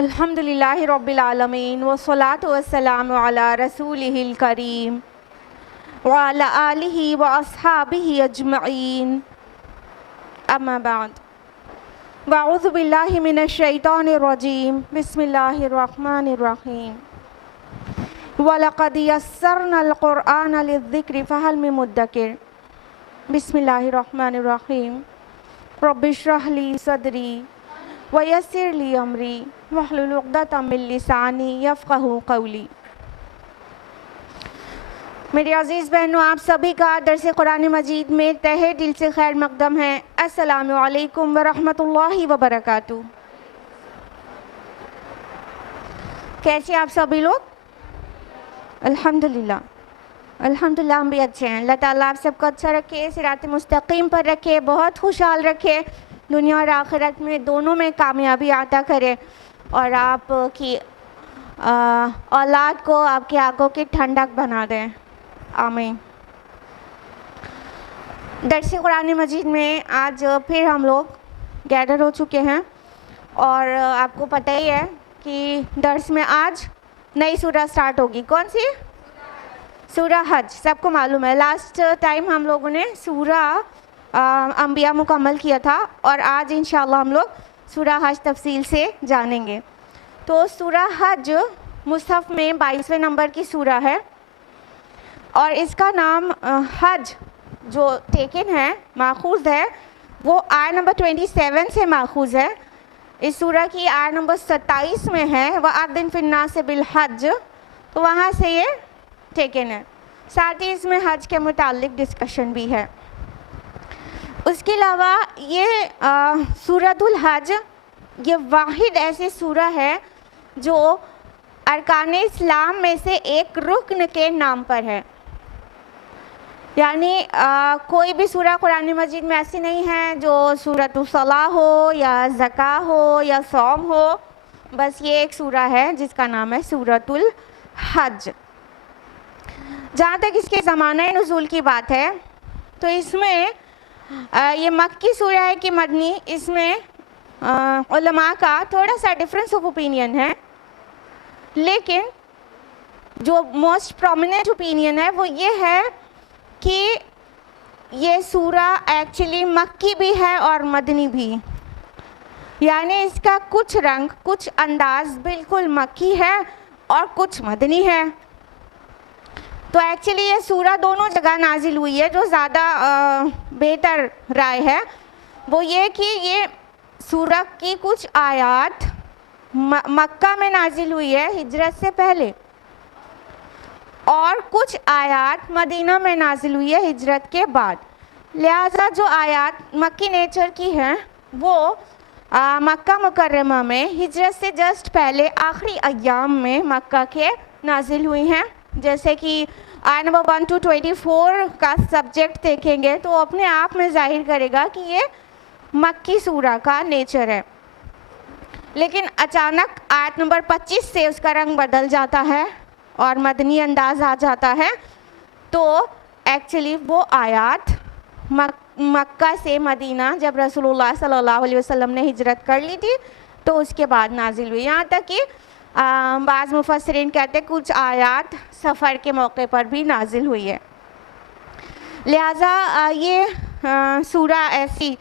अल्हम्दुलिल्लाहि रब्बिल आलमीन वस्सलातु वस्सलामु अला रसूलिहिल करीम व अला आलिहि व अस्हाबिहि अजमईन अम्मा बाद वअऊज़ु बिल्लाहि मिनश शैतानिर रजीम बिस्मिल्लाहिर रहमानिर रहीम वलक़द यस्सरनल क़ुरआन लिज़्ज़िक्रि फ़हल मिन मुद्दकिर बिस्मिल्लाहिर रहमानिर रहीम रब्बिश्रह ली सदरी वयस्सिर ली अमरी वहलुल उक़दतम मिन लिसानी यफ़क़हू क़ौली। मेरे अज़ीज़ बहनों, आप सभी का दर्स कुरान मजीद में तहे दिल से खैर मक़दम है। अस्सलामु अलैकुम व रहमतुल्लाहि व बरकातुहू। कैसे आप सभी लोग? अल्हम्दुलिल्लाह अल्हम्दुलिल्लाह, हम भी अच्छे हैं। अल्लाह ताला आप सबको अच्छा रखे, सिरात मुस्तकीम पर रखे, बहुत खुशहाल रखे, दुनिया और आखिरत में दोनों में कामयाबी अता करे और आपकी औलाद को आपकी आंखों की ठंडक बना दें। आमीन। दर्स कुरान मजीद में आज फिर हम लोग गैदर हो चुके हैं और आपको पता ही है कि दर्स में आज नई सूरह स्टार्ट होगी। कौन सी? सूरह हज। सबको मालूम है, लास्ट टाइम हम लोगों ने सूरह अंबिया मुकम्मल किया था और आज इंशाअल्लाह हम लोग सूरह हज तफसील से जानेंगे। तो सूरह हज मुसहफ़ में 22वें नंबर की सूरह है और इसका नाम हज जो टेकन है, माखूज़ है, वो आय नंबर 27 से माखूज़ है। इस सूरह की आय नंबर 27 में है वअज़्ज़िन फ़िन्नास बिल हज, तो वहाँ से ये टेकन है। साथ ही इसमें हज के मुताल्लिक़ डिस्कशन भी है। उसके अलावा ये सूरतुल हज ये वाहिद ऐसी सूरह है जो अरकान इस्लाम में से एक रुकन के नाम पर है। यानी कोई भी सूरह कुरान मजीद में ऐसी नहीं है जो सूरतुल सलाह हो या ज़का हो या सौम हो, बस ये एक सूरह है जिसका नाम है सूरतुल हज। जहाँ तक इसके ज़माना नुज़ूल की बात है तो इसमें ये मक्की सूरह है कि मदनी, इसमें उलमा का थोड़ा सा डिफरेंस ऑफ ओपिनियन है, लेकिन जो मोस्ट प्रोमिनेंट ओपिनियन है वो ये है कि ये सूरह एक्चुअली मक्की भी है और मदनी भी। यानी इसका कुछ रंग, कुछ अंदाज़ बिल्कुल मक्की है और कुछ मदनी है। तो एक्चुअली ये सूरह दोनों जगह नाजिल हुई है। जो ज़्यादा बेहतर राय है वो ये कि ये सूरह की कुछ आयत मक्का में नाजिल हुई है हिजरत से पहले और कुछ आयत मदीना में नाजिल हुई है हिजरत के बाद। लिहाजा जो आयत मक्की नेचर की हैं वो मक्का मुकर्रमा में हिजरत से जस्ट पहले आखिरी अय्याम में मक्का के नाजिल हुई हैं। जैसे कि आय नंबर 1 to 24 का सब्जेक्ट देखेंगे तो अपने आप में जाहिर करेगा कि ये मक्की सूरह का नेचर है। लेकिन अचानक आयत नंबर 25 से उसका रंग बदल जाता है और मदनी अंदाज आ जाता है। तो एक्चुअली वो आयत मक्का से मदीना जब रसूलुल्लाह सल्लल्लाहु अलैहि वसल्लम ने हिजरत कर ली थी तो उसके बाद नाजिल हुई। यहाँ तक कि बाज़ मुफस्सिरीन कहते हैं कुछ आयत सफ़र के मौके पर भी नाजिल हुई है। लिहाजा ये सूरह ऐसी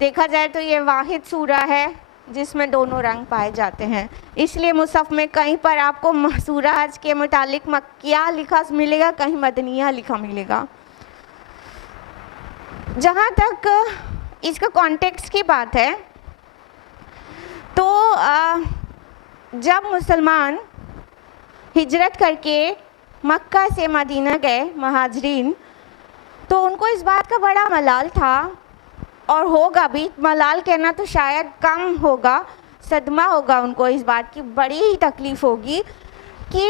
देखा जाए तो ये वाहिद सूरह है जिसमें दोनों रंग पाए जाते हैं। इसलिए मुसहफ़ में कहीं पर आपको सूरह हज के मुतालिक मक्किया लिखा मिलेगा, कहीं मदनिया लिखा मिलेगा। जहाँ तक इसका कॉन्टेक्स्ट की बात है तो जब मुसलमान हिजरत करके मक्का से मदीना गए महाजरीन, तो उनको इस बात का बड़ा मलाल था, और होगा भी, मलाल कहना तो शायद कम होगा, सदमा होगा उनको, इस बात की बड़ी ही तकलीफ़ होगी कि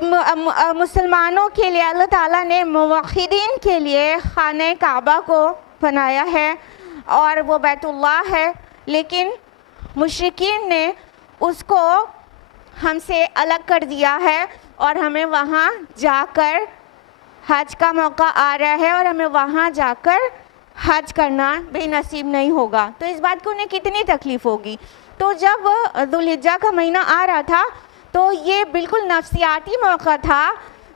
मुसलमानों के लिए अल्लाह ताला ने मुवक्हिदीन के लिए खाने काबा को बनाया है और वो बैतुल्लाह है, लेकिन मुशरिकीन ने उसको हमसे अलग कर दिया है और हमें वहाँ जाकर हज का मौका आ रहा है और हमें वहाँ जाकर हज करना भी नसीब नहीं होगा। तो इस बात को उन्हें कितनी तकलीफ़ होगी। तो जब दुल्हिज्जा का महीना आ रहा था तो ये बिल्कुल नफसियाती मौका था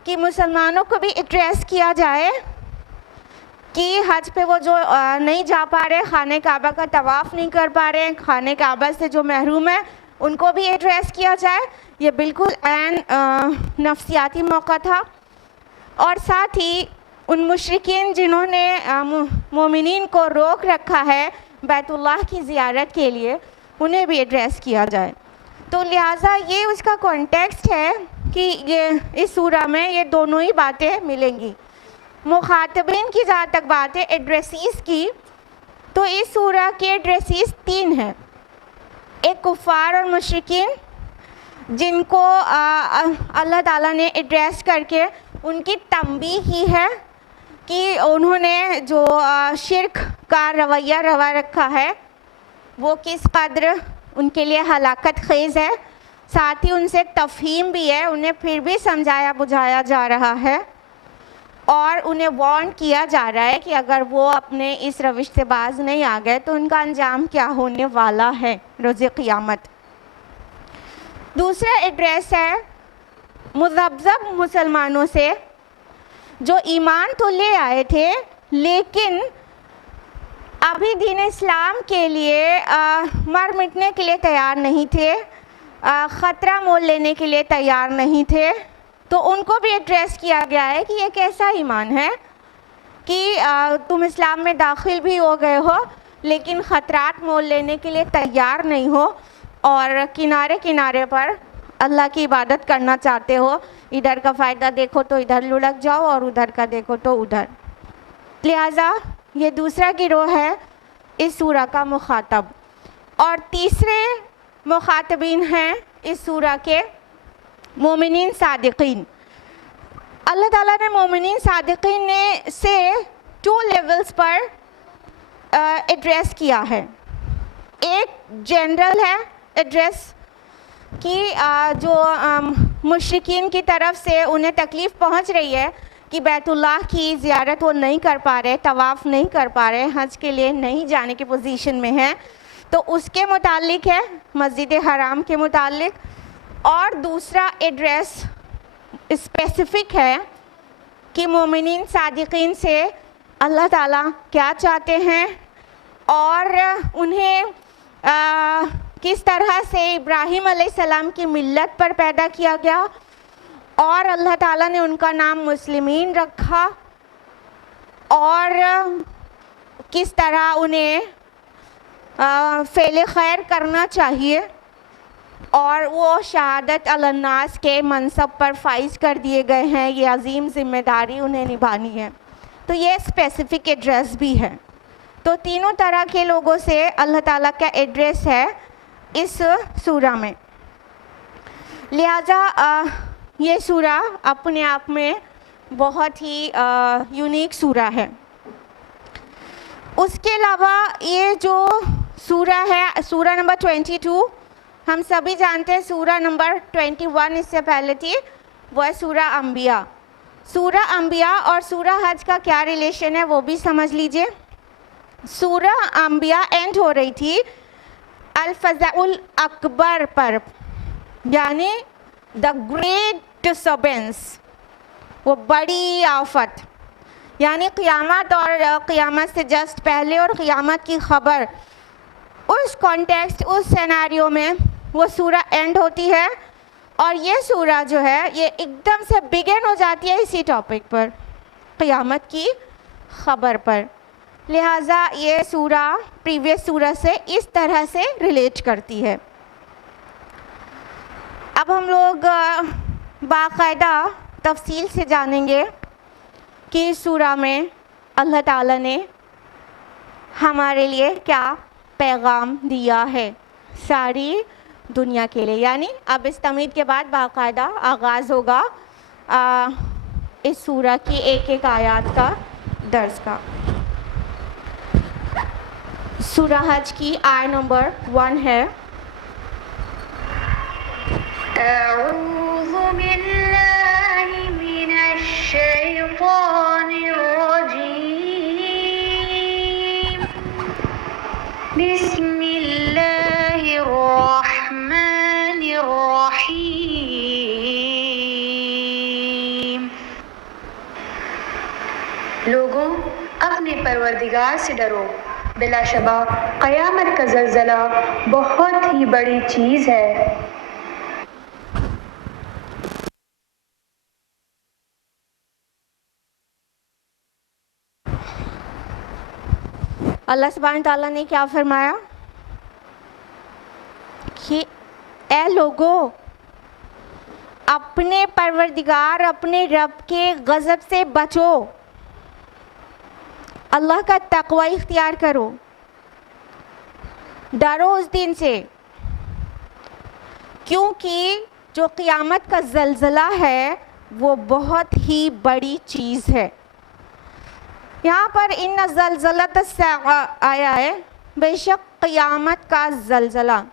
कि मुसलमानों को भी एड्रेस किया जाए कि हज पे वो जो नहीं जा पा रहे, खाने काबा का तवाफ़ नहीं कर पा रहे, खाने काबा से जो महरूम है उनको भी एड्रेस किया जाए। ये बिल्कुल नफसियाती मौका था। और साथ ही उन मुशरिकीन जिन्होंने मोमिनीन को रोक रखा है बैतुल्लाह की ज़ियारत के लिए, उन्हें भी एड्रेस किया जाए। तो लिहाजा ये उसका कॉन्टेक्स्ट है कि ये इस सूरा में ये दोनों ही बातें मिलेंगी। मुखातबीन की जहाँ तक बात है एड्रेसीज़ की, तो इस सूरा के एड्रेसीज़ 3 हैं। एक कुफ़ार और मुशरिकीन जिनको अल्लाह ताला ने एड्रेस करके उनकी तंबीह की है कि उन्होंने जो शिर्क का रवैया रवा रखा है वो किस कदर उनके लिए हलाकत खेज़ है। साथ ही उनसे तफ़हीम भी है, उन्हें फिर भी समझाया बुझाया जा रहा है और उन्हें वार्न किया जा रहा है कि अगर वो अपने इस रविश से बाज नहीं आ गए तो उनका अंजाम क्या होने वाला है रोज़े क़ियामत। दूसरा एड्रेस है मुज़ब्ज़ब मुसलमानों से जो ईमान तो ले आए थे लेकिन अभी दीन इस्लाम के लिए मर मिटने के लिए तैयार नहीं थे, ख़तरा मोल लेने के लिए तैयार नहीं थे। तो उनको भी एड्रेस किया गया है कि ये कैसा ईमान है कि तुम इस्लाम में दाखिल भी हो गए हो लेकिन ख़तरात मोल लेने के लिए तैयार नहीं हो और किनारे किनारे पर अल्लाह की इबादत करना चाहते हो। इधर का फ़ायदा देखो तो इधर लुढ़क जाओ और उधर का देखो तो उधर। लिहाजा ये दूसरा गिरोह है इस सूरा का मुखातब। और तीसरे मुखातबीन हैं इस सूरा के मोमिनीन सादिकीन। अल्लाह ताला ने मोमिनीन सादिकीन ने से 2 लेवल्स पर एड्रेस किया है। एक जनरल है एड्रेस कि जो मुशरिकीन की तरफ से उन्हें तकलीफ़ पहुंच रही है कि बैतुल्लाह की ज़ियारत वो नहीं कर पा रहे, तवाफ़ नहीं कर पा रहे, हज के लिए नहीं जाने की पोजीशन में हैं, तो उसके मुतालिक है, मस्जिद हराम के मुतालिक। और दूसरा एड्रेस स्पेसिफ़िक है कि मोमिनीन सादिकीन से अल्लाह ताला क्या चाहते हैं और उन्हें किस तरह से इब्राहीम अलैहिस्सलाम की मिल्लत पर पैदा किया गया और अल्लाह ताला ने उनका नाम मुस्लिमीन रखा और किस तरह उन्हें फ़ेल खैर करना चाहिए और वो शहादत अलन्नास के मनसब पर फाइज कर दिए गए हैं। ये अजीम ज़िम्मेदारी उन्हें निभानी है। तो ये स्पेसिफ़िक एड्रेस भी है। तो तीनों तरह के लोगों से अल्लाह ताला का एड्रेस है इस सूरा में। लिहाजा ये सूरा अपने आप में बहुत ही यूनिक सूरा है। उसके अलावा ये जो सूरा है, सूरा नंबर 22, हम सभी जानते हैं सूरा नंबर 21 इससे पहले थी, वो है सूरा अंबिया। सूरा अंबिया और सूरा हज का क्या रिलेशन है वो भी समझ लीजिए। सूरा अंबिया एंड हो रही थी अल-फ़ज़ाउल अकबर पर, यानी द ग्रेट डिस्टर्बेंस, वो बड़ी आफत, यानी क़ियामत और क़ियामत से जस्ट पहले और क़ियामत की ख़बर। उस कॉन्टेक्स्ट, उस सिनेरियो में वो सूरा एंड होती है और ये सूरा जो है ये एकदम से बिगिन हो जाती है इसी टॉपिक पर, क़ियामत की ख़बर पर। लिहाजा ये सूरा प्रीवियस सूरा से इस तरह से रिलेट करती है। अब हम लोग बाकायदा तफसील से जानेंगे कि इस सूरा में अल्लाह ताला ने हमारे लिए क्या पैगाम दिया है सारी दुनिया के लिए। यानी अब इस तमीद के बाद बाकायदा आगाज़ होगा इस सूरा की एक एक आयत का दर्स का। सूरा हज की आय नंबर 1 है। अऊज़ु बिल्लाहि मिनश शैतानिर रजीम। बिस्मिल्लाहिर रहमानिर रहीम। लोगों, अपने परवरदिगार से डरो, बिलाशबा क़यामत का ज़लज़ला बहुत ही बड़ी चीज़ है। अल्लाह सुब्हान ताला ने क्या फरमाया कि ए लोगों, अपने परवरदिगार अपने रब के गज़ब से बचो, अल्लाह का तक़वा इख्तियार करो, डरो उस दिन से, क्योंकि जो क़यामत का ज़लज़ला है वो बहुत ही बड़ी चीज़ है। यहाँ पर इन ज़लज़लत आया है, बेशक क़यामत का ज़लज़ला।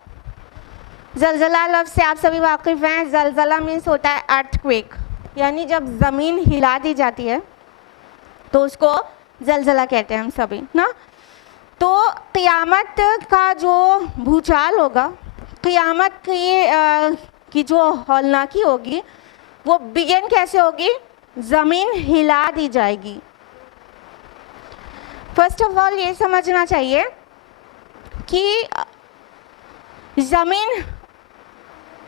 ज़लज़ला लफ्ज़ से आप सभी वाकिफ़ हैं। ज़लज़ला मीन्स होता है अर्थक्वेक, यानी जब ज़मीन हिला दी जाती है तो उसको ज़लज़ला कहते हैं हम सभी ना। तो क़यामत का जो भूचाल होगा, क़यामत की जो हौलनाकी होगी, वो बिगिन कैसे होगी? ज़मीन हिला दी जाएगी। फर्स्ट ऑफ ऑल ये समझना चाहिए कि ज़मीन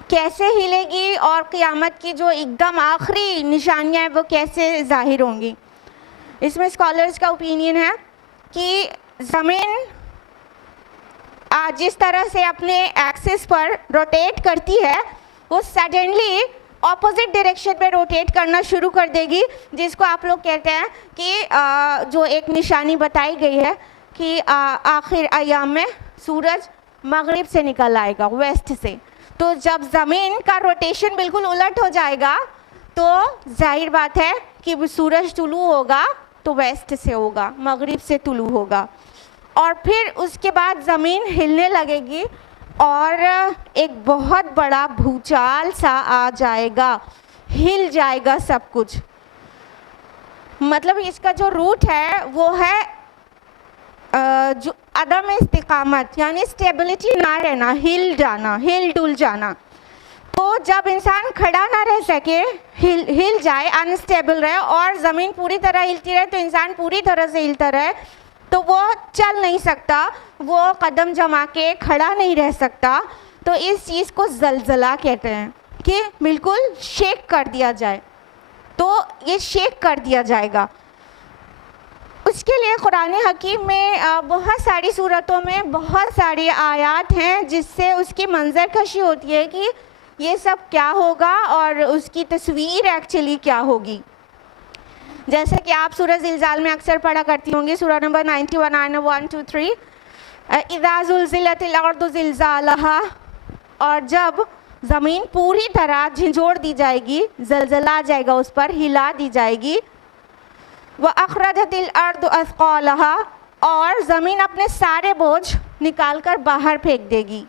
कैसे हिलेगी और क़यामत की जो एकदम आखिरी निशानियाँ हैं वो कैसे ज़ाहिर होंगी। इसमें स्कॉलर्स का ओपिनियन है कि ज़मीन जिस तरह से अपने एक्सिस पर रोटेट करती है वो सडनली ऑपोजिट डायरेक्शन में रोटेट करना शुरू कर देगी, जिसको आप लोग कहते हैं कि जो एक निशानी बताई गई है कि आखिर अयाम में सूरज मगरिब से निकल आएगा, वेस्ट से। तो जब ज़मीन का रोटेशन बिल्कुल उलट हो जाएगा तो जाहिर बात है कि सूरज तुलू होगा तो वेस्ट से होगा, मगरिब से तुलू होगा, और फिर उसके बाद ज़मीन हिलने लगेगी और एक बहुत बड़ा भूचाल सा आ जाएगा, हिल जाएगा सब कुछ। मतलब इसका जो रूट है वो है जो अदम इस्तिकामत, यानी स्टेबिलिटी ना रहना, हिल जाना, हिल डुल जाना। तो जब इंसान खड़ा ना रह सके, हिल जाए, अनस्टेबल रहे और ज़मीन पूरी तरह हिलती रहे, तो इंसान पूरी तरह से हिलता रहे, तो वो चल नहीं सकता, वो कदम जमा के खड़ा नहीं रह सकता। तो इस चीज़ को ज़लज़ला कहते हैं कि बिल्कुल शेक कर दिया जाए, तो ये शेक कर दिया जाएगा। उसके लिए कुरान हकीम में बहुत सारी सूरतों में बहुत सारी आयत हैं जिससे उसकी मंजर कशी होती है कि ये सब क्या होगा और उसकी तस्वीर एक्चुअली क्या होगी। जैसे कि आप सूरह ज़िलज़ाल में अक्सर पढ़ा करती होंगी, सूरह नंबर 91 आयत 1 2 3, इज़ा ज़ुल्ज़िलतिल अर्दु ज़िलज़ालहा, और जब ज़मीन पूरी तरह झंझोड़ दी जाएगी, ज़लज़ला आ जाएगा, उस पर हिला दी जाएगी। व अखरजतिल अर्दु अस्क़ालहा, और ज़मीन अपने सारे बोझ निकाल कर बाहर फेंक देगी।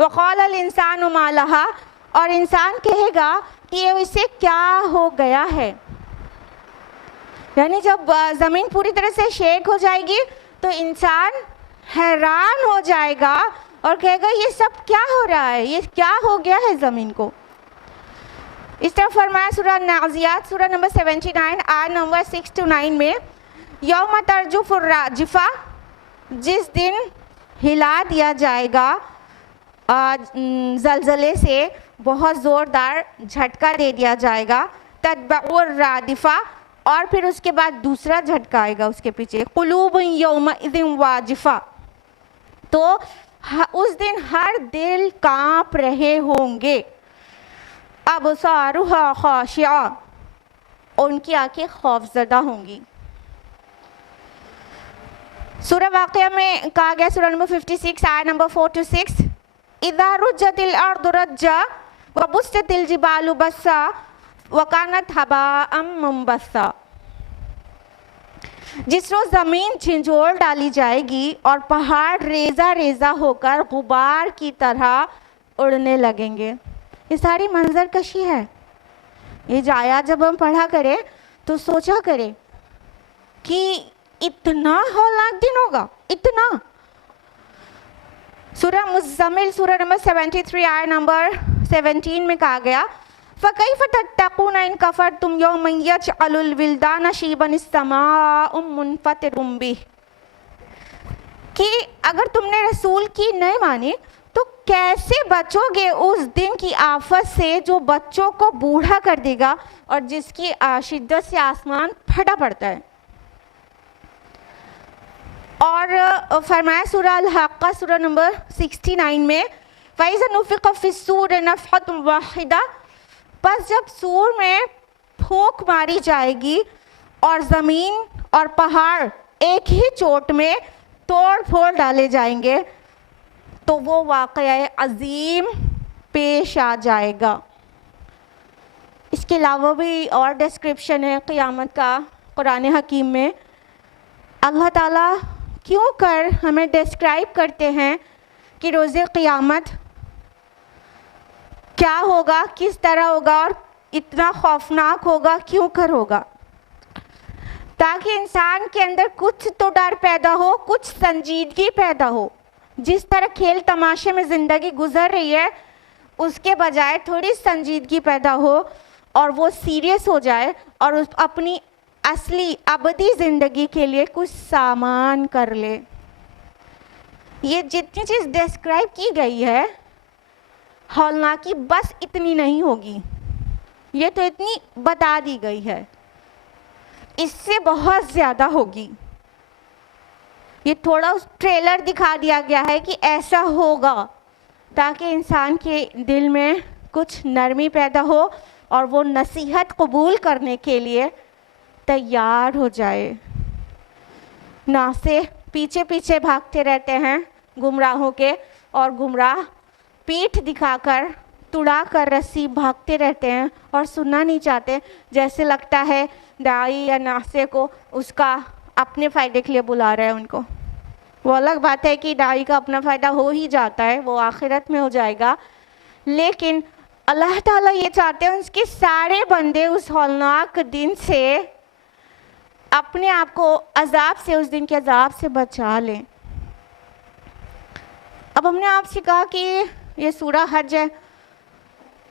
व क़ालल इंसानु मा लहा, और इंसान कहेगा कि ये इसे क्या हो गया है। यानी जब ज़मीन पूरी तरह से शेक हो जाएगी तो इंसान हैरान हो जाएगा और कहेगा ये सब क्या हो रहा है, ये क्या हो गया है ज़मीन को। इस तरह फरमाया सूरह नाज़ियात सूरह नंबर 79 आयत नंबर 6 to 9 में, यौम तरजुफुर राजिफा, जिस दिन हिला दिया जाएगा ज़लज़ले से, बहुत ज़ोरदार झटका दे दिया जाएगा, तत्बउर रादिफा, और फिर उसके बाद दूसरा झटका आएगा उसके पीछे, कुलूब यौमइज़िन वाजिफा, तो उस दिन हर दिल काँप रहे होंगे। अबसारुहा खाशिआ, उनकी आंखें खौफजदा होंगी। सूरह वाक़िया में कहा गया, सूरह नंबर 56 आयत नंबर 4 to 6, इज़ा रुज्जतिल अर्दु रज्जा व बुस्सतिल जिबालु बस्सा व कानत हबाअम मुंबस्सा। जिस रोज़ ज़मीन झिंझोर डाली जाएगी और पहाड़ रेज़ा रेज़ा होकर गुबार की तरह उड़ने लगेंगे। ये सारी मंजर कशी है। ये जाया जब हम पढ़ा करें तो सोचा करें कि इतना हौलनाक दिन होगा, इतना। सूरह मुज़्ज़मिल सूरह नंबर 73 आयत नंबर 17 में कहा गया, फ़कैफ़ तत्तक़ून इन कफ़रतुम यौमन यजअलुल विल्दान शीबन इस्समाउ मुनफ़तिरुम बिह, कि अगर तुमने रसूल की नहीं मानी तो कैसे बचोगे उस दिन की आफत से जो बच्चों को बूढ़ा कर देगा और जिसकी शिद्दत से आसमान फटा पड़ता है। और फरमाया सूरह अल-हक़्क़ा सूरह नंबर 69 में, फ़इज़ा नुफ़िक़ फ़िस्सूर नफ़क़तुन वाहिदा, बस जब सूर में फूंक मारी जाएगी और ज़मीन और पहाड़ एक ही चोट में तोड़ फोड़ डाले जाएंगे तो वो वाक़या अज़ीम पेश आ जाएगा। इसके अलावा भी और डिस्क्रिप्शन है क़यामत का कुरान हकीम में। अल्लाह ताला क्यों कर हमें डिस्क्राइब करते हैं कि रोज़े क़यामत क्या होगा, किस तरह होगा और इतना खौफनाक होगा, क्यों कर होगा, ताकि इंसान के अंदर कुछ तो डर पैदा हो, कुछ संजीदगी पैदा हो। जिस तरह खेल तमाशे में ज़िंदगी गुजर रही है उसके बजाय थोड़ी संजीदगी पैदा हो और वो सीरियस हो जाए और उस अपनी असली अबदी ज़िंदगी के लिए कुछ सामान कर ले। ये जितनी चीज़ डिस्क्राइब की गई है हौलनाकी बस इतनी नहीं होगी, ये तो इतनी बता दी गई है, इससे बहुत ज़्यादा होगी। ये थोड़ा उस ट्रेलर दिखा दिया गया है कि ऐसा होगा ताकि इंसान के दिल में कुछ नरमी पैदा हो और वो नसीहत कबूल करने के लिए तैयार हो जाए। ना से पीछे पीछे भागते रहते हैं गुमराहों के और गुमराह पीठ दिखाकर तुड़ा कर रस्सी भागते रहते हैं और सुनना नहीं चाहते। जैसे लगता है दाई या नासे को उसका अपने फ़ायदे के लिए बुला रहा है उनको। वो अलग बात है कि दाई का अपना फ़ायदा हो ही जाता है, वो आखिरत में हो जाएगा, लेकिन अल्लाह ताला ये चाहते हैं उसके सारे बंदे उस हौलनाक दिन से अपने आप को अजाब से, उस दिन के अजाब से बचा लें। अब हमने आपसे कहा कि ये सूरह हज है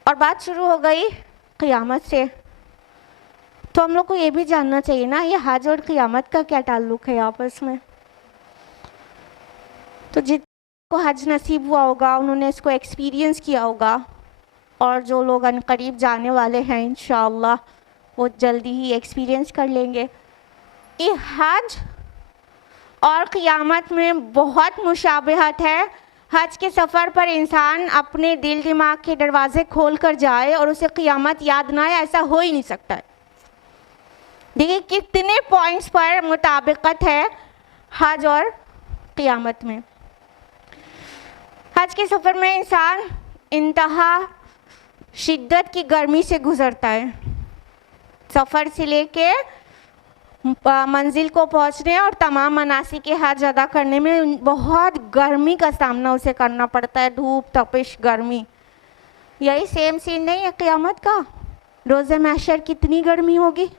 और बात शुरू हो गई क़यामत से, तो हम लोग को ये भी जानना चाहिए ना ये हज और क़यामत का क्या ताल्लुक़ है आपस में। तो जिनको हज नसीब हुआ होगा उन्होंने इसको एक्सपीरियंस किया होगा और जो लोग अनकरीब जाने वाले हैं इंशाअल्लाह वो जल्दी ही एक्सपीरियंस कर लेंगे। ये हज और क़यामत में बहुत मुशाबहत है। हज के सफ़र पर इंसान अपने दिल दिमाग के दरवाज़े खोल कर जाए और उसे क़यामत याद ना आए, ऐसा हो ही नहीं सकता है। देखिए कितने पॉइंट्स पर मुताबिकत है हज और क़यामत में। हज के सफ़र में इंसान इंतहा शिद्दत की गर्मी से गुज़रता है। सफ़र से लेके मंजिल को पहुंचने और तमाम मनासिक के हज अदा करने में बहुत गर्मी का सामना उसे करना पड़ता है, धूप तपिश गर्मी। यही सेम सीन नहीं है क़यामत का। रोज़े महशर कितनी गर्मी होगी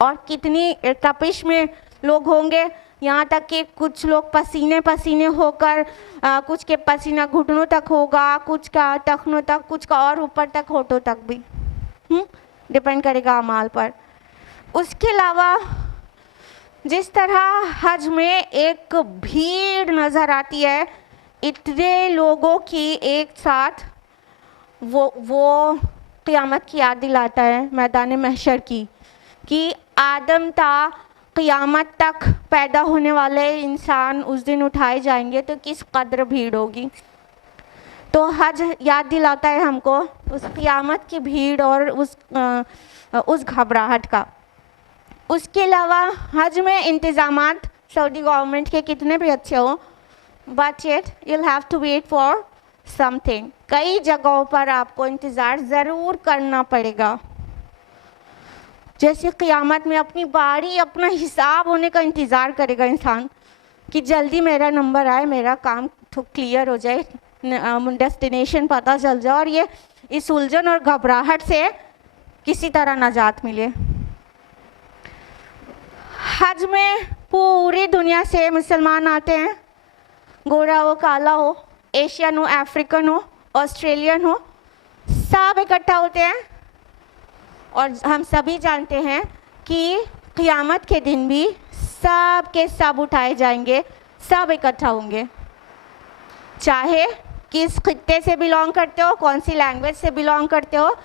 और कितनी तपिश में लोग होंगे, यहाँ तक कि कुछ लोग पसीने पसीने होकर कुछ के पसीना घुटनों तक होगा, कुछ का टखनों तक, कुछ का और ऊपर तक होठों तक भी डिपेंड करेगा अमाल पर। उसके अलावा जिस तरह हज में एक भीड़ नज़र आती है इतने लोगों की एक साथ, वो क़यामत की याद दिलाता है मैदान महशर की कि आदम ता क़यामत तक पैदा होने वाले इंसान उस दिन उठाए जाएंगे तो किस कदर भीड़ होगी। तो हज याद दिलाता है हमको उस क़यामत की भीड़ और उस घबराहट का। उसके अलावा हज में इंतज़ामात सऊदी गवर्नमेंट के कितने भी अच्छे हो, but yet you'll have to wait for something। कई जगहों पर आपको इंतज़ार ज़रूर करना पड़ेगा। जैसे क़यामत में अपनी बारी, अपना हिसाब होने का इंतज़ार करेगा इंसान कि जल्दी मेरा नंबर आए, मेरा काम तो क्लियर हो जाए, डेस्टिनेशन पता चल जाए और ये इस उलझन और घबराहट से किसी तरह नजात मिले। हज में पूरी दुनिया से मुसलमान आते हैं, गोरा हो, काला हो, एशियन हो, अफ्रीकन हो, ऑस्ट्रेलियन हो, सब इकट्ठा होते हैं। और हम सभी जानते हैं कि क़यामत के दिन भी सब के सब उठाए जाएंगे, सब इकट्ठा होंगे, चाहे किस खित्ते से बिलोंग करते हो, कौन सी लैंग्वेज से बिलोंग करते हो,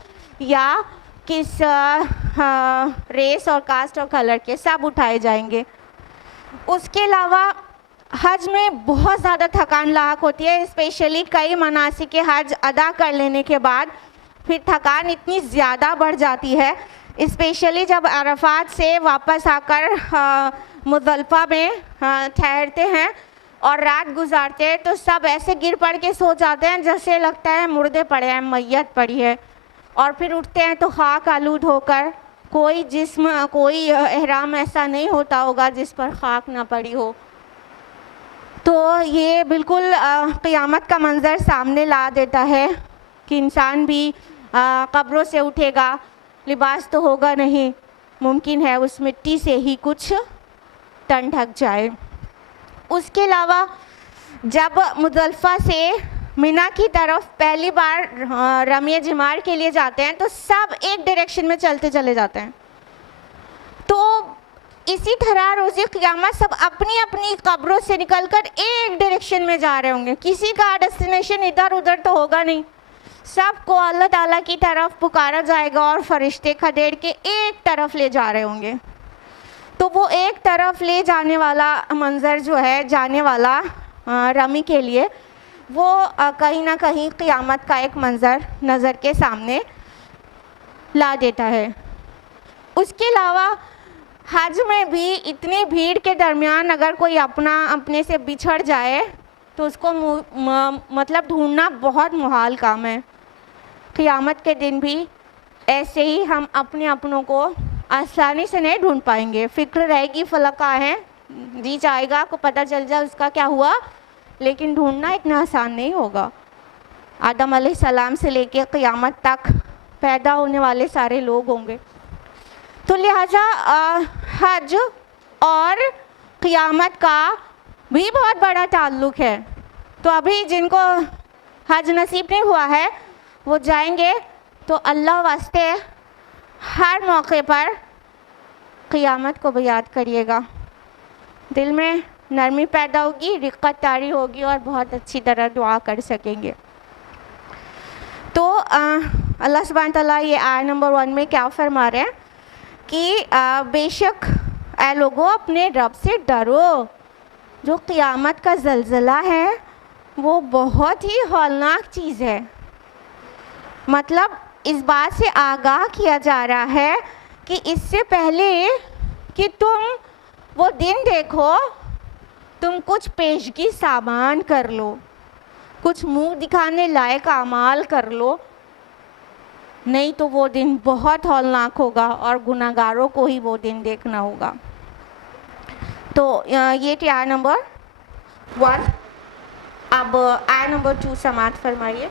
या किस रेस और कास्ट और कलर के, सब उठाए जाएंगे। उसके अलावा हज में बहुत ज़्यादा थकान लाहक होती है, स्पेशली कई मनासिक हज अदा कर लेने के बाद फिर थकान इतनी ज़्यादा बढ़ जाती है, स्पेशली जब अरफात से वापस आकर मुज़दलिफ़ा में ठहरते हैं और रात गुजारते हैं, तो सब ऐसे गिर पड़ के सो जाते हैं जैसे लगता है मुर्दे पड़े हैं, मैयत पड़ी है। और फिर उठते हैं तो खाक आलूद होकर, कोई जिस्म, कोई एहराम ऐसा नहीं होता होगा जिस पर खाक ना पड़ी हो। तो ये बिल्कुल क़यामत का मंज़र सामने ला देता है कि इंसान भी कब्रों से उठेगा, लिबास तो होगा नहीं, मुमकिन है उस मिट्टी से ही कुछ तन ढक जाए। उसके अलावा जब मुज़दलिफ़ा से मिना की तरफ पहली बार रमी जिमार के लिए जाते हैं तो सब एक डायरेक्शन में चलते चले जाते हैं। तो इसी तरह रोज़े क़यामत सब अपनी अपनी कब्रों से निकलकर एक डायरेक्शन में जा रहे होंगे, किसी का डेस्टिनेशन इधर उधर तो होगा नहीं, सबको अल्लाह ताला की तरफ पुकारा जाएगा और फरिश्ते खदेड़ के एक तरफ ले जा रहे होंगे। तो वो एक तरफ ले जाने वाला मंज़र जो है, जाने वाला रमी के लिए, वो कहीं ना कहीं क़यामत का एक मंज़र नज़र के सामने ला देता है। उसके अलावा हज में भी इतनी भीड़ के दरमियान अगर कोई अपने से बिछड़ जाए तो उसको मतलब ढूंढना बहुत मुहाल काम है। क़यामत के दिन भी ऐसे ही हम अपने अपनों को आसानी से नहीं ढूंढ पाएंगे। फ़िक्र रहेगी फला कहाँ है, जी चाहेगा को पता चल जाए उसका क्या हुआ, लेकिन ढूंढना इतना आसान नहीं होगा। आदम अलैहिस्सलाम से लेके क़यामत तक पैदा होने वाले सारे लोग होंगे। तो लिहाजा हज और क़यामत का भी बहुत बड़ा ताल्लुक़ है। तो अभी जिनको हज नसीब नहीं हुआ है वो जाएंगे तो अल्लाह वास्ते हर मौके पर क़यामत को भी याद करिएगा, दिल में नरमी पैदा होगी, रिक़्क़त तारी होगी और बहुत अच्छी तरह दुआ कर सकेंगे। तो अल्लाह सुब्हान तआला ये आयत नंबर 1 में क्या फरमा रहे हैं कि बेशक ऐ लोगों अपने रब से डरो, जो क़यामत का ज़लज़ला है वो बहुत ही हौलनाक चीज़ है। मतलब इस बात से आगाह किया जा रहा है कि इससे पहले कि तुम वो दिन देखो, तुम कुछ पेशगी सामान कर लो, कुछ मुंह दिखाने लायक अमाल कर लो, नहीं तो वो दिन बहुत हौलनाक होगा और गुनाहगारों को ही वो दिन देखना होगा। तो ये थी आयत नंबर 1। अब आयत नंबर 2 समाअत फरमाइए।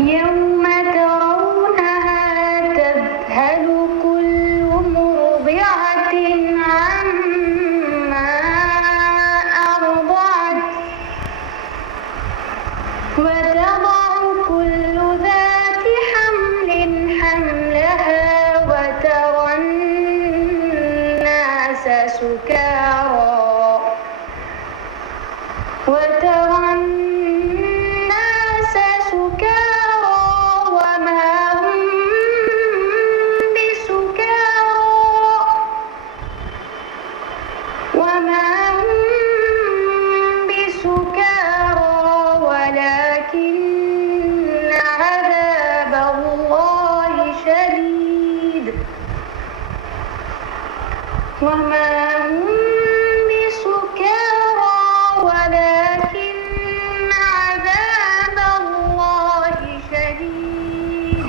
यौम तरौनहा तज़हलु कुल्लु मुर्दिअतिन अम्मा अर्दअत व तज़अ कुल्लु ज़ाति हम्लिन हम्लहा व तरन नास सुकारा वमा हुम बिसुकारा वलाकिन्न अज़ाबल्लाहि शदीद।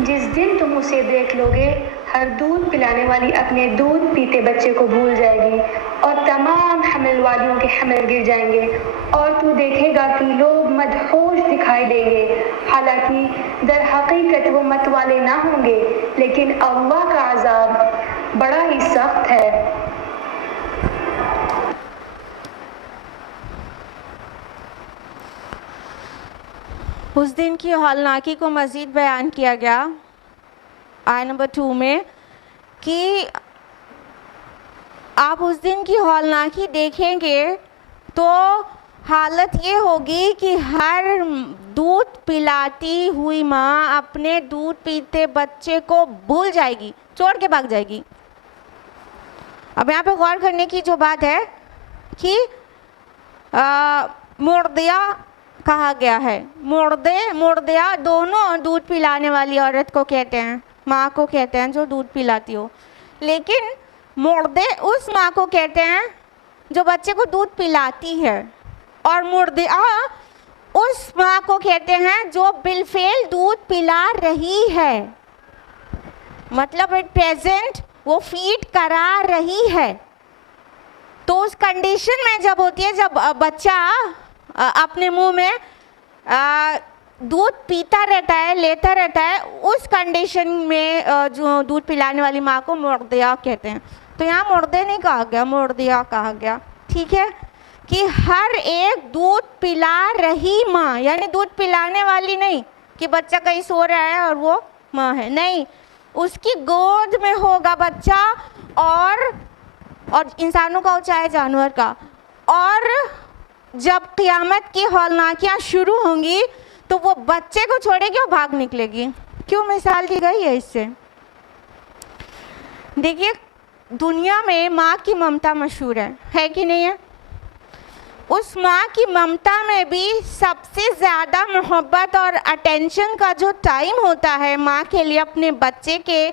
जिस दिन तुम उसे देख लोगे, हर दूध पिलाने वाली अपने दूध पीते बच्चे को भूल जाएगी और तमाम हमल वालियों के हमल गिर जाएंगे, और तू देखेगा कि लोग मदहोश दिखाई देंगे। हालांकि दर हकीकत वो मत वाले ना होंगे, लेकिन अल्लाह का अज़ाब बड़ा ही सख्त है। उस दिन की हौलनाकी को मज़ीद बयान किया गया आय नंबर 2 में कि आप उस दिन की हौलनाकी देखेंगे तो हालत ये होगी कि हर दूध पिलाती हुई माँ अपने दूध पीते बच्चे को भूल जाएगी, छोड़ के भाग जाएगी। अब यहाँ पे गौर करने की जो बात है कि मुर्दिया कहा गया है। मुर्दिया दोनों दूध पिलाने वाली औरत को कहते हैं, माँ को कहते हैं जो दूध पिलाती हो, लेकिन मुर्दे उस माँ को कहते हैं जो बच्चे को दूध पिलाती है, और मुर्दिया उस माँ को कहते हैं जो बिलफेल दूध पिला रही है, मतलब एट प्रेजेंट वो फीड करा रही है। तो उस कंडीशन में जब होती है, जब बच्चा अपने मुंह में दूध पीता रहता है, लेता रहता है, उस कंडीशन में जो दूध पिलाने वाली माँ को मुर्दिया कहते हैं। तो यहाँ मुर्दे नहीं कहा गया, मुर्दिया कहा गया, ठीक है, कि हर एक दूध पिला रही माँ, यानी दूध पिलाने वाली नहीं कि बच्चा कहीं सो रहा है और वो माँ है, नहीं, उसकी गोद में होगा बच्चा, और इंसानों का हो चाहे जानवर का। और जब क़यामत की हौलनाकियाँ शुरू होंगी तो वो बच्चे को छोड़ेगी और भाग निकलेगी। क्यों मिसाल दी गई है इससे? देखिए, दुनिया में माँ की ममता मशहूर है कि नहीं है? उस माँ की ममता में भी सबसे ज़्यादा मोहब्बत और अटेंशन का जो टाइम होता है माँ के लिए, अपने बच्चे के,